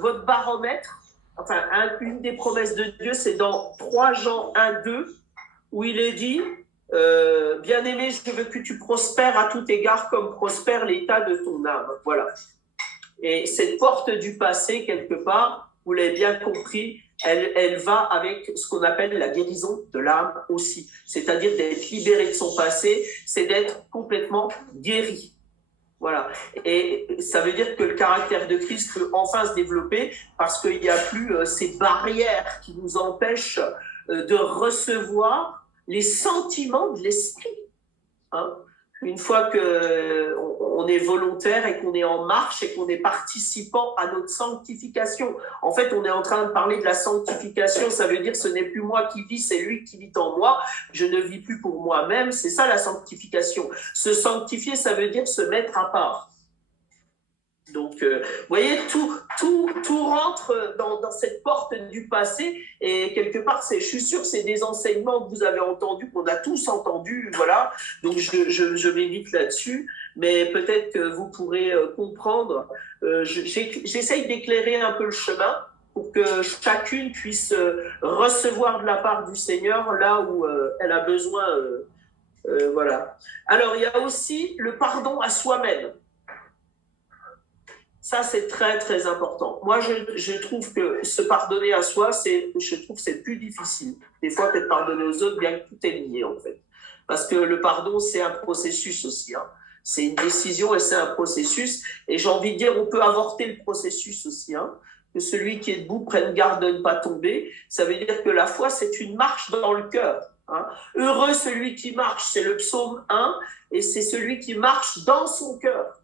votre baromètre, enfin, une des promesses de Dieu, c'est dans 3 Jean 1, 2, où il est dit bien-aimé, je veux que tu prospères à tout égard comme prospère l'état de ton âme. Voilà. Et cette porte du passé, quelque part, vous l'avez bien compris, elle va avec ce qu'on appelle la guérison de l'âme aussi. C'est-à-dire d'être libéré de son passé, c'est d'être complètement guéri. Voilà. Et ça veut dire que le caractère de Christ peut enfin se développer parce qu'il n'y a plus ces barrières qui nous empêchent de recevoir les sentiments de l'esprit. Hein? Une fois qu'on est volontaire et qu'on est en marche et qu'on est participant à notre sanctification. En fait, on est en train de parler de la sanctification, ça veut dire ce n'est plus moi qui vis, c'est lui qui vit en moi. Je ne vis plus pour moi-même, c'est ça la sanctification. Se sanctifier, ça veut dire se mettre à part. Donc, vous voyez, tout rentre dans cette porte du passé et quelque part, je suis sûr que c'est des enseignements que vous avez entendus, qu'on a tous entendus, voilà. Donc, je vais vite là-dessus, mais peut-être que vous pourrez comprendre. J'essaye d'éclairer un peu le chemin pour que chacune puisse recevoir de la part du Seigneur là où elle a besoin. Voilà. Alors, il y a aussi le pardon à soi-même. Ça, c'est très, très important. Moi, je trouve que se pardonner à soi, je trouve que c'est plus difficile. Des fois, peut-être pardonner aux autres, bien que tout est lié, en fait. Parce que le pardon, c'est un processus aussi. Hein. C'est une décision et c'est un processus. Et j'ai envie de dire, on peut avorter le processus aussi. Hein. Que celui qui est debout prenne garde de ne pas tomber. Ça veut dire que la foi, c'est une marche dans le cœur. Hein. Heureux celui qui marche, c'est le psaume 1, et c'est celui qui marche dans son cœur.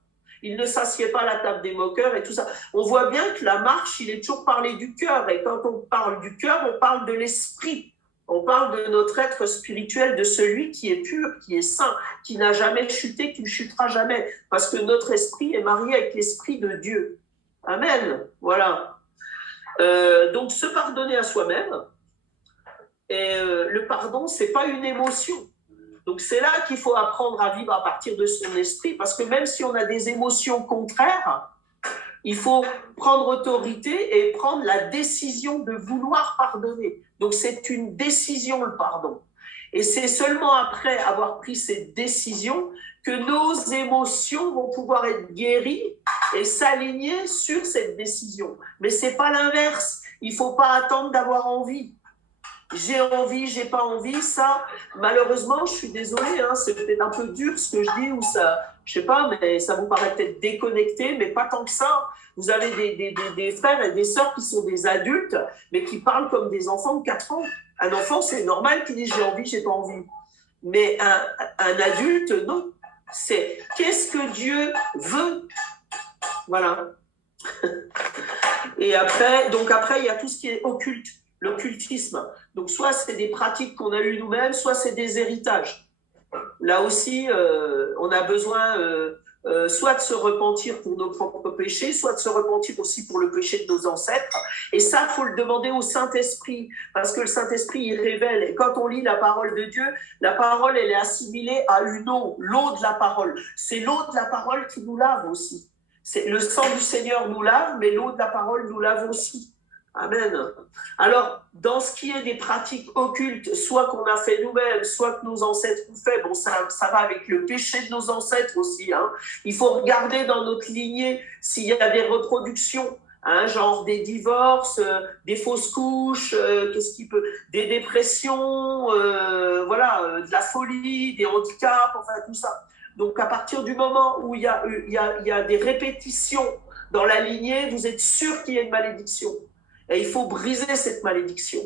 Il ne s'assied pas à la table des moqueurs et tout ça. On voit bien que la marche, il est toujours parlé du cœur. Et quand on parle du cœur, on parle de l'esprit. On parle de notre être spirituel, de celui qui est pur, qui est saint, qui n'a jamais chuté, qui ne chutera jamais. Parce que notre esprit est marié avec l'esprit de Dieu. Amen. Voilà. Donc, se pardonner à soi-même. Et le pardon, ce n'est pas une émotion. Donc, c'est là qu'il faut apprendre à vivre à partir de son esprit, parce que même si on a des émotions contraires, il faut prendre autorité et prendre la décision de vouloir pardonner. Donc, c'est une décision, le pardon. Et c'est seulement après avoir pris cette décision que nos émotions vont pouvoir être guéries et s'aligner sur cette décision. Mais ce n'est pas l'inverse. Il ne faut pas attendre d'avoir envie. J'ai envie, j'ai pas envie, ça, malheureusement, je suis désolée, hein, c'est peut-être un peu dur ce que je dis, ou ça, je sais pas, mais ça vous paraît peut-être déconnecté, mais pas tant que ça. Vous avez des frères et des sœurs qui sont des adultes, mais qui parlent comme des enfants de 4 ans. Un enfant, c'est normal qu'il dise j'ai envie, j'ai pas envie. Mais un adulte, non. C'est qu'est-ce que Dieu veut. Voilà. Et après, il y a tout ce qui est occulte. L'occultisme. Donc, soit c'est des pratiques qu'on a eues nous-mêmes, soit c'est des héritages. Là aussi, on a besoin soit de se repentir pour nos propres péchés, soit de se repentir aussi pour le péché de nos ancêtres. Et ça, il faut le demander au Saint-Esprit, parce que le Saint-Esprit, il révèle. Et quand on lit la parole de Dieu, la parole, elle est assimilée à une eau, l'eau de la parole. C'est l'eau de la parole qui nous lave aussi. Le sang du Seigneur nous lave, mais l'eau de la parole nous lave aussi. Amen. Alors, dans ce qui est des pratiques occultes, soit qu'on a fait nous-mêmes, soit que nos ancêtres ont fait, bon, ça va avec le péché de nos ancêtres aussi. Hein. Il faut regarder dans notre lignée s'il y a des reproductions, hein, genre des divorces, des fausses couches, des dépressions, voilà, de la folie, des handicaps, enfin tout ça. Donc, à partir du moment où il y a des répétitions dans la lignée, vous êtes sûr qu'il y a une malédiction. Et il faut briser cette malédiction.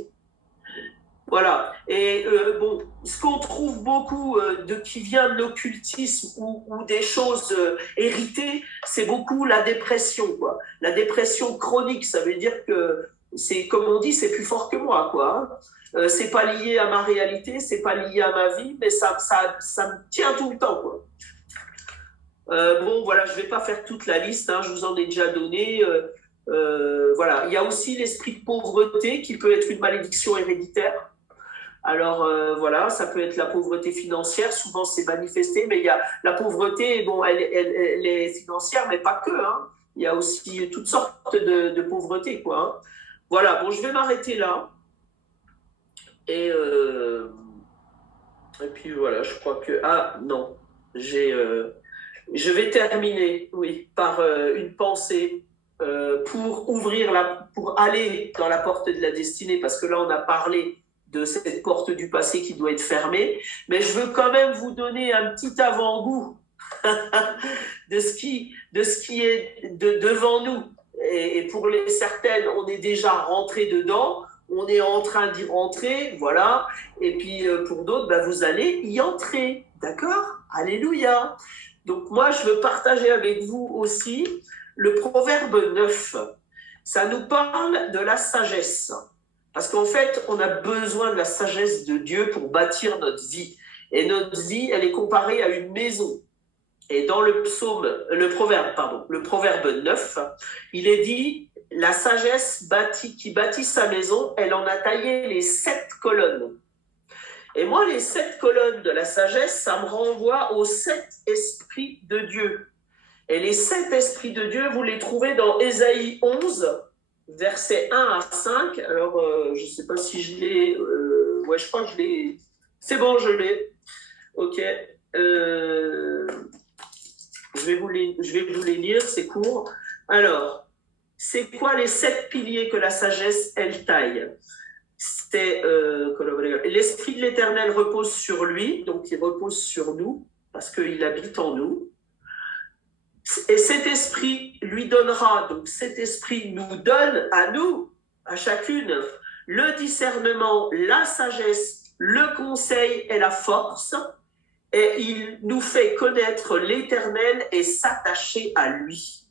Voilà. Et bon, ce qu'on trouve beaucoup qui vient de l'occultisme ou des choses héritées, c'est beaucoup la dépression, quoi. La dépression chronique, ça veut dire que c'est, comme on dit, c'est plus fort que moi, quoi. Hein. C'est pas lié à ma réalité, c'est pas lié à ma vie, mais ça me tient tout le temps, quoi. Bon, voilà, je vais pas faire toute la liste, hein, je vous en ai déjà donné. Voilà. Il y a aussi l'esprit de pauvreté qui peut être une malédiction héréditaire. Alors voilà, ça peut être la pauvreté financière, souvent c'est manifesté, mais il y a la pauvreté, bon, elle est financière, mais pas que. Hein. Il y a aussi toutes sortes de pauvreté, quoi. Hein. Voilà, bon, je vais m'arrêter là. Et, euh, et puis voilà, je crois que... Ah non, je vais terminer, oui, par une pensée pour aller dans la porte de la destinée, parce que là, on a parlé de cette porte du passé qui doit être fermée, mais je veux quand même vous donner un petit avant-goût de ce qui est devant nous. Et pour certaines, on est déjà rentré dedans, on est en train d'y rentrer, voilà. Et puis pour d'autres, ben, vous allez y entrer, d'accord? Alléluia. Donc moi, je veux partager avec vous aussi le proverbe 9. Ça nous parle de la sagesse. Parce qu'en fait, on a besoin de la sagesse de Dieu pour bâtir notre vie. Et notre vie, elle est comparée à une maison. Et dans le proverbe 9, il est dit, la sagesse qui bâtit sa maison, elle en a taillé les 7 colonnes. Et moi, les 7 colonnes de la sagesse, ça me renvoie aux 7 esprits de Dieu. Et les 7 esprits de Dieu, vous les trouvez dans Ésaïe 11, versets 1 à 5. Alors, je ne sais pas si je l'ai... ouais, je crois que je l'ai... C'est bon, je l'ai. Ok. Je vais vous les lire, c'est court. Alors, c'est quoi les 7 piliers que la sagesse, elle taille? C'est l'esprit de l'Éternel repose sur lui, donc il repose sur nous, parce qu'il habite en nous. Et cet esprit lui donnera, donc cet esprit nous donne à nous, à chacune, le discernement, la sagesse, le conseil et la force. Et il nous fait connaître l'Éternel et s'attacher à lui.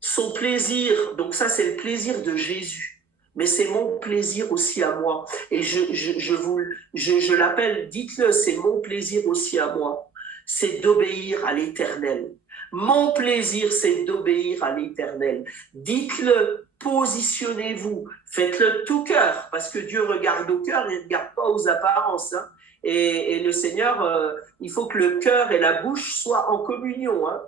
Son plaisir, donc ça c'est le plaisir de Jésus, mais c'est mon plaisir aussi à moi. Et je l'appelle, dites-le, c'est mon plaisir aussi à moi. C'est d'obéir à l'Éternel. Mon plaisir, c'est d'obéir à l'Éternel. Dites-le, positionnez-vous, faites-le tout cœur, parce que Dieu regarde au cœur, il ne regarde pas aux apparences. Hein. Et le Seigneur, il faut que le cœur et la bouche soient en communion. Hein.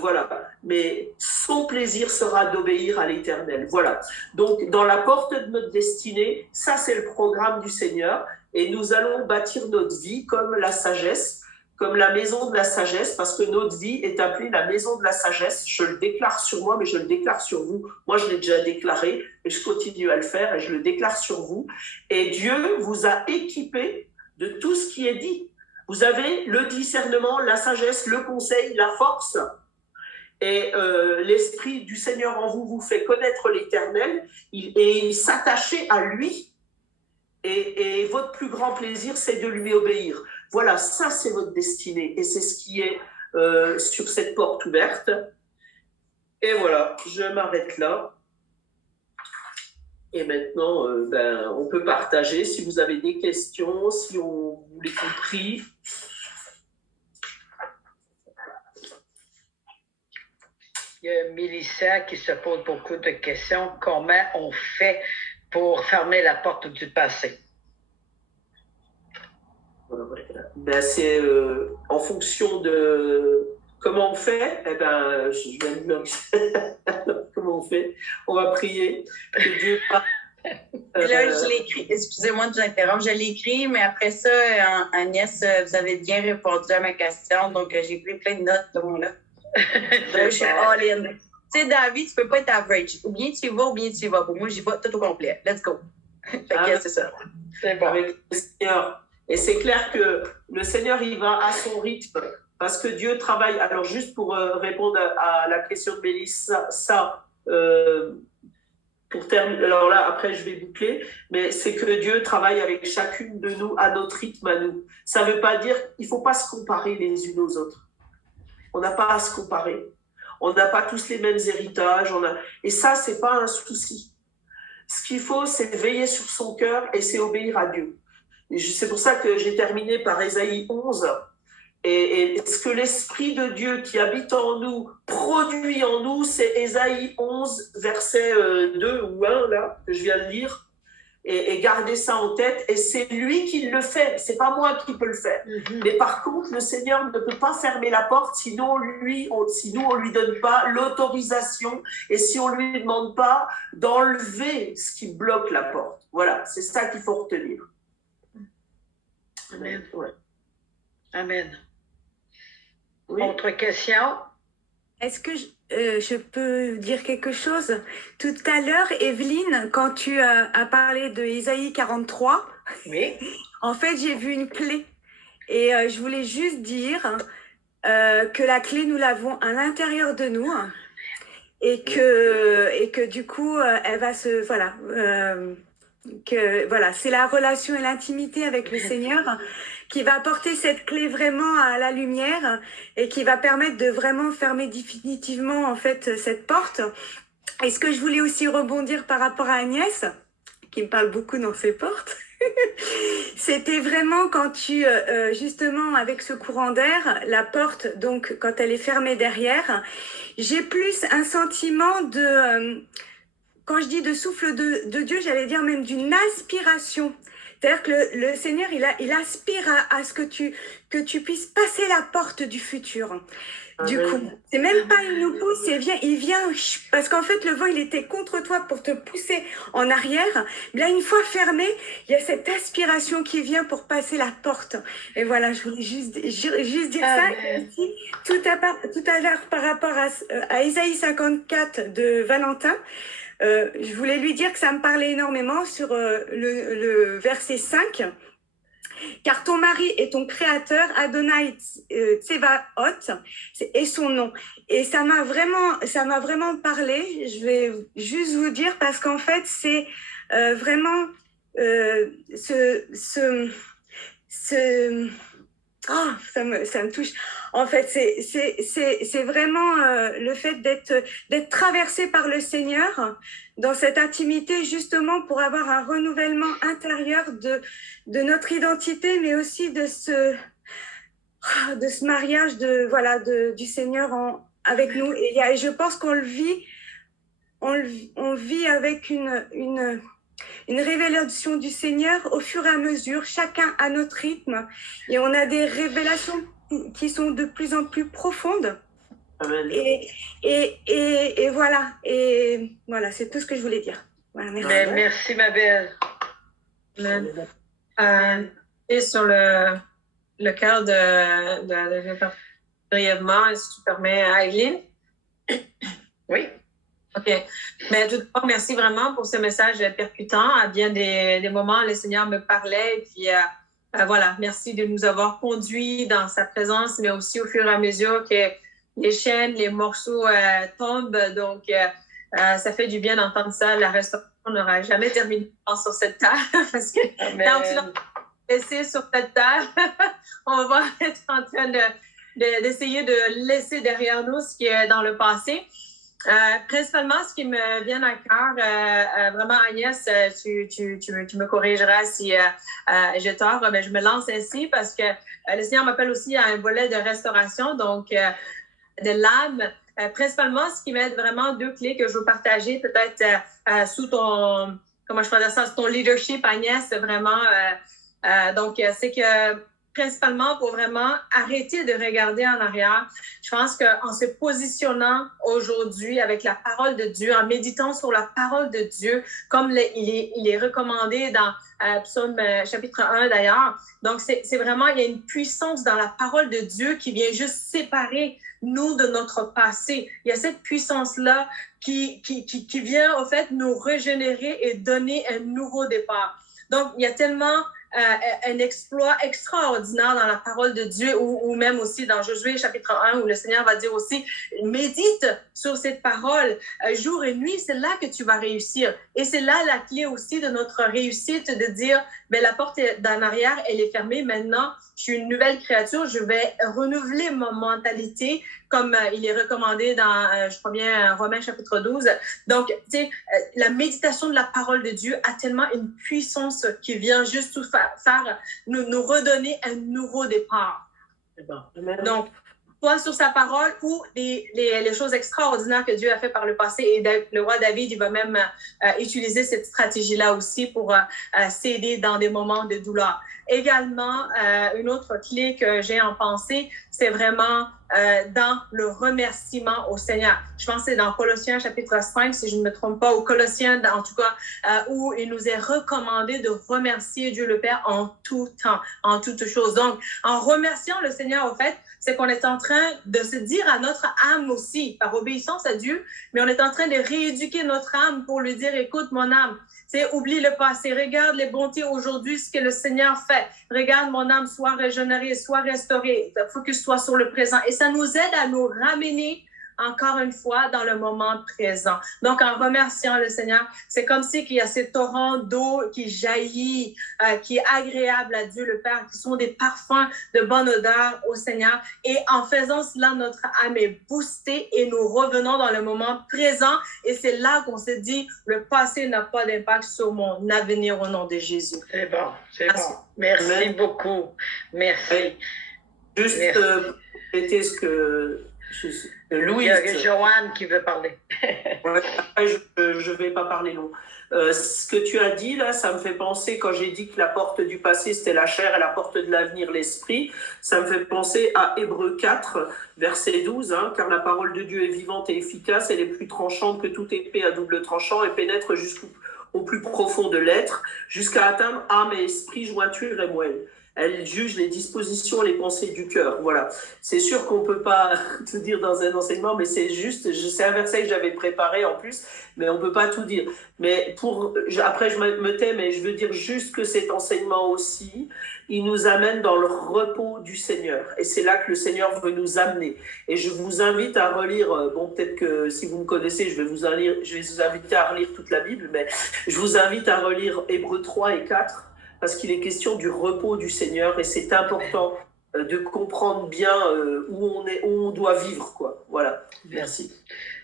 Voilà. Mais son plaisir sera d'obéir à l'Éternel. Voilà. Donc, dans la porte de notre destinée, ça, c'est le programme du Seigneur. Et nous allons bâtir notre vie comme la sagesse, comme la maison de la sagesse, parce que notre vie est appelée la maison de la sagesse. Je le déclare sur moi, mais je le déclare sur vous. Moi, je l'ai déjà déclaré et je continue à le faire et je le déclare sur vous. Et Dieu vous a équipé de tout ce qui est dit. Vous avez le discernement, la sagesse, le conseil, la force. Et l'Esprit du Seigneur en vous vous fait connaître l'Éternel et s'attacher à lui. Et votre plus grand plaisir, c'est de lui obéir. Voilà, ça c'est votre destinée. Et c'est ce qui est sur cette porte ouverte. Et voilà, je m'arrête là. Et maintenant, on peut partager si vous avez des questions, si vous l'avez compris. Il y a Mélissa qui se pose beaucoup de questions. Comment on fait pour fermer la porte du passé? C'est en fonction de comment on fait. Eh ben, je vais dire comment on fait. On va prier que Dieu. Là, je l'ai écrit. Excusez-moi de vous interrompre. Je l'ai écrit, mais après ça, Agnès, vous avez bien répondu à ma question. Donc, j'ai pris plein de notes de mon là. Je suis all-in. Tu sais, dans la vie, tu peux pas être average. Ou bien tu y vas, ou bien tu y vas. Pour moi, j'y vais tout au complet. Let's go. C'est ça. C'est bon. Avec le Seigneur. Et c'est clair que le Seigneur, il va à son rythme. Parce que Dieu travaille. Alors, juste pour répondre à la question de Mélissa, pour terminer, alors là, après, je vais boucler, mais c'est que Dieu travaille avec chacune de nous à notre rythme à nous. Ça ne veut pas dire qu'il ne faut pas se comparer les unes aux autres. On n'a pas à se comparer. On n'a pas tous les mêmes héritages. Et ça, ce n'est pas un souci. Ce qu'il faut, c'est veiller sur son cœur et c'est obéir à Dieu. C'est pour ça que j'ai terminé par Ésaïe 11. Et ce que l'Esprit de Dieu qui habite en nous, produit en nous, c'est Ésaïe 11, verset 2 ou 1, là, que je viens de lire. Et gardez ça en tête. Et c'est lui qui le fait. C'est pas moi qui peux le faire. Mais par contre, le Seigneur ne peut pas fermer la porte si nous, on lui donne pas l'autorisation et si on lui demande pas d'enlever ce qui bloque la porte. Voilà, c'est ça qu'il faut retenir. Amen. Ouais. Amen. Oui. Autre question? Est-ce que je peux dire quelque chose? Tout à l'heure, Evelyne, quand tu as parlé de Ésaïe 43, Oui. en fait, j'ai vu une clé. Et je voulais juste dire que la clé, nous l'avons à l'intérieur de nous. Et que du coup, elle va se... Voilà. Voilà, c'est la relation et l'intimité avec le Seigneur qui va apporter cette clé vraiment à la lumière et qui va permettre de vraiment fermer définitivement en fait cette porte. Et ce que je voulais aussi rebondir par rapport à Agnès, qui me parle beaucoup dans ses portes, c'était vraiment quand tu, justement avec ce courant d'air, la porte, donc quand elle est fermée derrière, j'ai plus un sentiment de... quand je dis de souffle de Dieu, j'allais dire même d'une aspiration. C'est-à-dire que le Seigneur, il aspire à ce que tu puisses passer la porte du futur. Du coup, c'est même pas il nous pousse, il vient, parce qu'en fait, le vent, il était contre toi pour te pousser en arrière. Mais là, une fois fermé, il y a cette aspiration qui vient pour passer la porte. Et voilà, je voulais juste dire ça. Et aussi, tout à l'heure, par rapport à Ésaïe 54 de Valentin, je voulais lui dire que ça me parlait énormément sur le verset 5. Car ton mari est ton créateur, Adonai Tsevaot, est son nom. Et ça m'a vraiment parlé. Je vais juste vous dire parce qu'en fait, c'est vraiment ça me touche. En fait, c'est vraiment le fait d'être traversé par le Seigneur dans cette intimité, justement pour avoir un renouvellement intérieur de notre identité, mais aussi de ce mariage du Seigneur avec nous. Et je pense qu'on le vit, on vit avec une révélation du Seigneur au fur et à mesure, chacun à notre rythme, et on a des révélations qui sont de plus en plus profondes. Amen. Et voilà, c'est tout ce que je voulais dire. Voilà, merci. Merci, ma belle. Et sur le cœur de brièvement, si tu permets, Aileen. Oui. OK. Mais tout d'abord, merci vraiment pour ce message percutant. À bien des moments, le Seigneur me parlait. Et puis, voilà, merci de nous avoir conduits dans sa présence, mais aussi au fur et à mesure que les chaînes, les morceaux tombent. Donc, ça fait du bien d'entendre ça. La restauration n'aura jamais terminé sur cette terre. Parce que quand tu l'as laissé sur cette terre, on va être en train d'essayer de laisser derrière nous ce qui est dans le passé. Principalement, ce qui me vient à cœur, vraiment Agnès, tu me corrigeras si j'ai tort, mais je me lance ainsi parce que le Seigneur m'appelle aussi à un volet de restauration, donc de l'âme. Principalement, ce qui m'aide vraiment, deux clés que je veux partager, peut-être sous ton, comment je peux dire ça, sous ton leadership, Agnès, vraiment. Donc, c'est que principalement pour vraiment arrêter de regarder en arrière. Je pense qu'en se positionnant aujourd'hui avec la parole de Dieu, en méditant sur la parole de Dieu, comme il est recommandé dans Psaume chapitre 1 d'ailleurs. Donc, c'est vraiment, il y a une puissance dans la parole de Dieu qui vient juste séparer nous de notre passé. Il y a cette puissance-là qui vient, au fait, nous régénérer et donner un nouveau départ. Donc, il y a tellement un exploit extraordinaire dans la parole de Dieu ou même aussi dans Josué chapitre 1 où le Seigneur va dire aussi médite sur cette parole jour et nuit, c'est là que tu vas réussir. Et c'est là la clé aussi de notre réussite, de dire ben, la porte d'en arrière, elle est fermée. Maintenant, je suis une nouvelle créature, je vais renouveler ma mentalité comme il est recommandé dans, je crois bien, Romains chapitre 12. Donc, tu sais, la méditation de la parole de Dieu a tellement une puissance qui vient juste tout faire nous redonner un nouveau départ. Bon. Donc, soit sur sa parole ou les choses extraordinaires que Dieu a fait par le passé. Et le roi David, il va même utiliser cette stratégie-là aussi pour s'aider dans des moments de douleur. Également, une autre clé que j'ai en pensée, c'est vraiment dans le remerciement au Seigneur. Je pense que c'est dans Colossiens chapitre 5, si je ne me trompe pas, ou Colossiens en tout cas, où il nous est recommandé de remercier Dieu le Père en tout temps, en toutes choses. Donc, en remerciant le Seigneur, au fait, c'est qu'on est en train de se dire à notre âme aussi, par obéissance à Dieu, mais on est en train de rééduquer notre âme pour lui dire, écoute mon âme, oublie le passé, regarde les bontés aujourd'hui, ce que le Seigneur fait. Regarde mon âme, sois régénérée, sois restaurée, focus-toi sur le présent. Et ça nous aide à nous ramener encore une fois dans le moment présent. Donc, en remerciant le Seigneur, c'est comme si qu'il y a ces torrents d'eau qui jaillit, qui est agréable à Dieu le Père, qui sont des parfums de bonne odeur au Seigneur. Et en faisant cela, notre âme est boostée et nous revenons dans le moment présent. Et c'est là qu'on se dit, le passé n'a pas d'impact sur mon avenir au nom de Jésus. C'est bon, c'est bon. Merci beaucoup. Merci. Juste répéter ce que Louise. Il y a Joanne qui veut parler. Ouais, après, je vais pas parler long. Ce que tu as dit là, ça me fait penser, quand j'ai dit que la porte du passé c'était la chair et la porte de l'avenir l'esprit, ça me fait penser à Hébreux 4, verset 12, car la parole de Dieu est vivante et efficace, elle est plus tranchante que toute épée à double tranchant et pénètre jusqu'au plus profond de l'être, jusqu'à atteindre âme et esprit, jointure et moelle. Elle juge les dispositions, les pensées du cœur. Voilà. C'est sûr qu'on ne peut pas tout dire dans un enseignement, mais c'est juste, c'est un verset que j'avais préparé en plus, mais on ne peut pas tout dire. Mais après, je me tais, mais je veux dire juste que cet enseignement aussi, il nous amène dans le repos du Seigneur. Et c'est là que le Seigneur veut nous amener. Et je vous invite à relire, bon, peut-être que si vous me connaissez, je vais vous inviter à relire toute la Bible, mais je vous invite à relire Hébreux 3 et 4, parce qu'il est question du repos du Seigneur et c'est important de comprendre bien où on doit vivre, quoi. Voilà. Merci.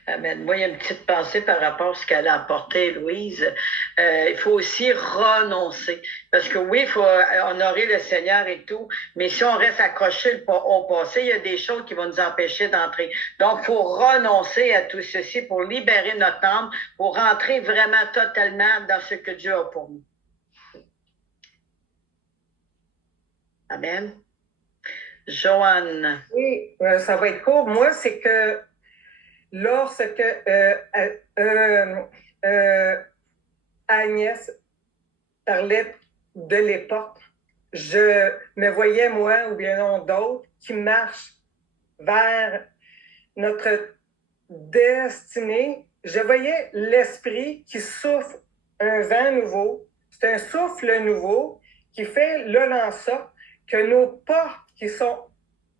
Amen. Moi, il y a une petite pensée par rapport à ce qu'elle a apporté, Louise. Il faut aussi renoncer. Parce que oui, il faut honorer le Seigneur et tout, mais si on reste accroché au passé, il y a des choses qui vont nous empêcher d'entrer. Donc, il faut renoncer à tout ceci pour libérer notre âme, pour rentrer vraiment totalement dans ce que Dieu a pour nous. Amen. Joanne. Oui, ça va être court. Moi, c'est que lorsque Agnès parlait de les portes, je me voyais, moi, ou bien non d'autres, qui marchent vers notre destinée. Je voyais l'esprit qui souffle un vent nouveau. C'est un souffle nouveau qui fait en sorte que nos portes qui sont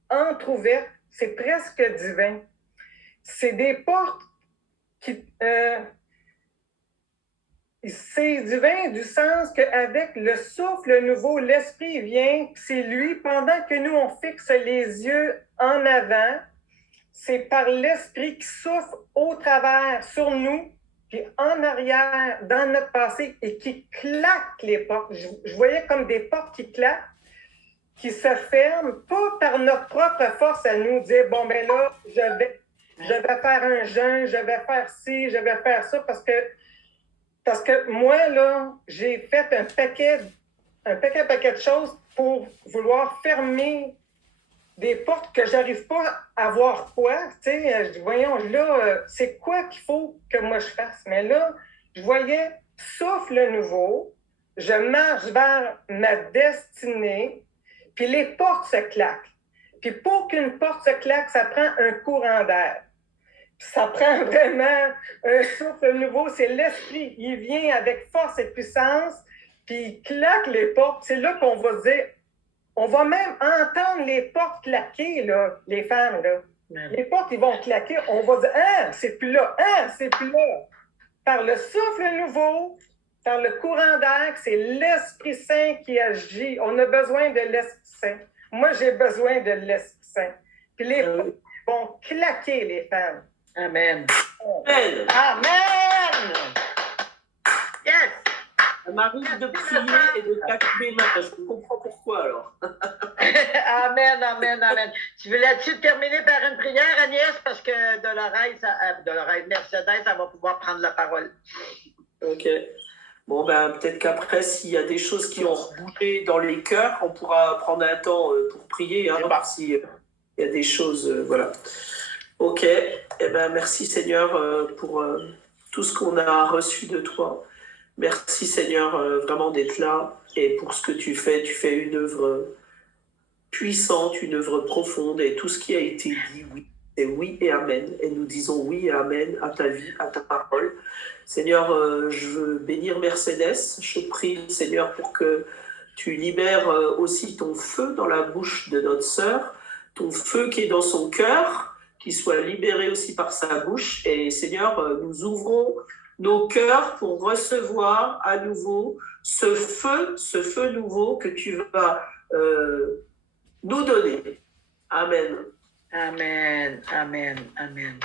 entrouvertes, c'est presque divin. C'est des portes qui... c'est divin du sens qu'avec le souffle nouveau, l'esprit vient, c'est lui, pendant que nous, on fixe les yeux en avant, c'est par l'esprit qui souffle au travers sur nous, puis en arrière, dans notre passé, et qui claque les portes. Je voyais comme des portes qui claquent, qui se ferment, pas par notre propre force à nous dire, bon, ben là, je vais faire un jeûne, je vais faire ci, je vais faire ça, parce que moi, là, j'ai fait un paquet de choses pour vouloir fermer des portes que j'arrive pas à voir quoi. Tu sais, voyons, là, c'est quoi qu'il faut que moi je fasse? Mais là, je voyais souffle nouveau, je marche vers ma destinée, puis les portes se claquent. Puis pour qu'une porte se claque, ça prend un courant d'air. Puis ça prend vraiment un souffle nouveau, c'est l'esprit. Il vient avec force et puissance, puis il claque les portes. C'est là qu'on va dire, on va même entendre les portes claquer, là, les femmes, là. Les portes, ils vont claquer. On va dire, ah, c'est plus là, ah, c'est plus là. Par le souffle nouveau, par le courant d'air, c'est l'Esprit Saint qui agit. On a besoin de l'Esprit Saint. Moi, j'ai besoin de l'Esprit Saint. Puis les portes vont claquer, les femmes. Amen. Amen. Amen. Yes. Ça m'arrive de prier et de claquer les mains. Je comprends pourquoi, alors. Amen, amen, amen. Tu voulais-tu terminer par une prière, Agnès? Parce que Dolores, Mercedes, elle va pouvoir prendre la parole. OK. Bon, ben, peut-être qu'après, s'il y a des choses qui ont bougé dans les cœurs, on pourra prendre un temps pour prier, hein, voir s'il y a des choses, voilà. OK. Eh ben, merci, Seigneur, pour tout ce qu'on a reçu de toi. Merci, Seigneur, vraiment d'être là. Et pour ce que tu fais une œuvre puissante, une œuvre profonde. Et tout ce qui a été dit, oui, c'est oui et amen. Et nous disons oui et amen à ta vie, à ta parole. Seigneur, je veux bénir Mercedes. Je prie, Seigneur, pour que tu libères aussi ton feu dans la bouche de notre sœur, ton feu qui est dans son cœur, qui soit libéré aussi par sa bouche. Et Seigneur, nous ouvrons nos cœurs pour recevoir à nouveau ce feu nouveau que tu vas nous donner. Amen. Amen, amen, amen.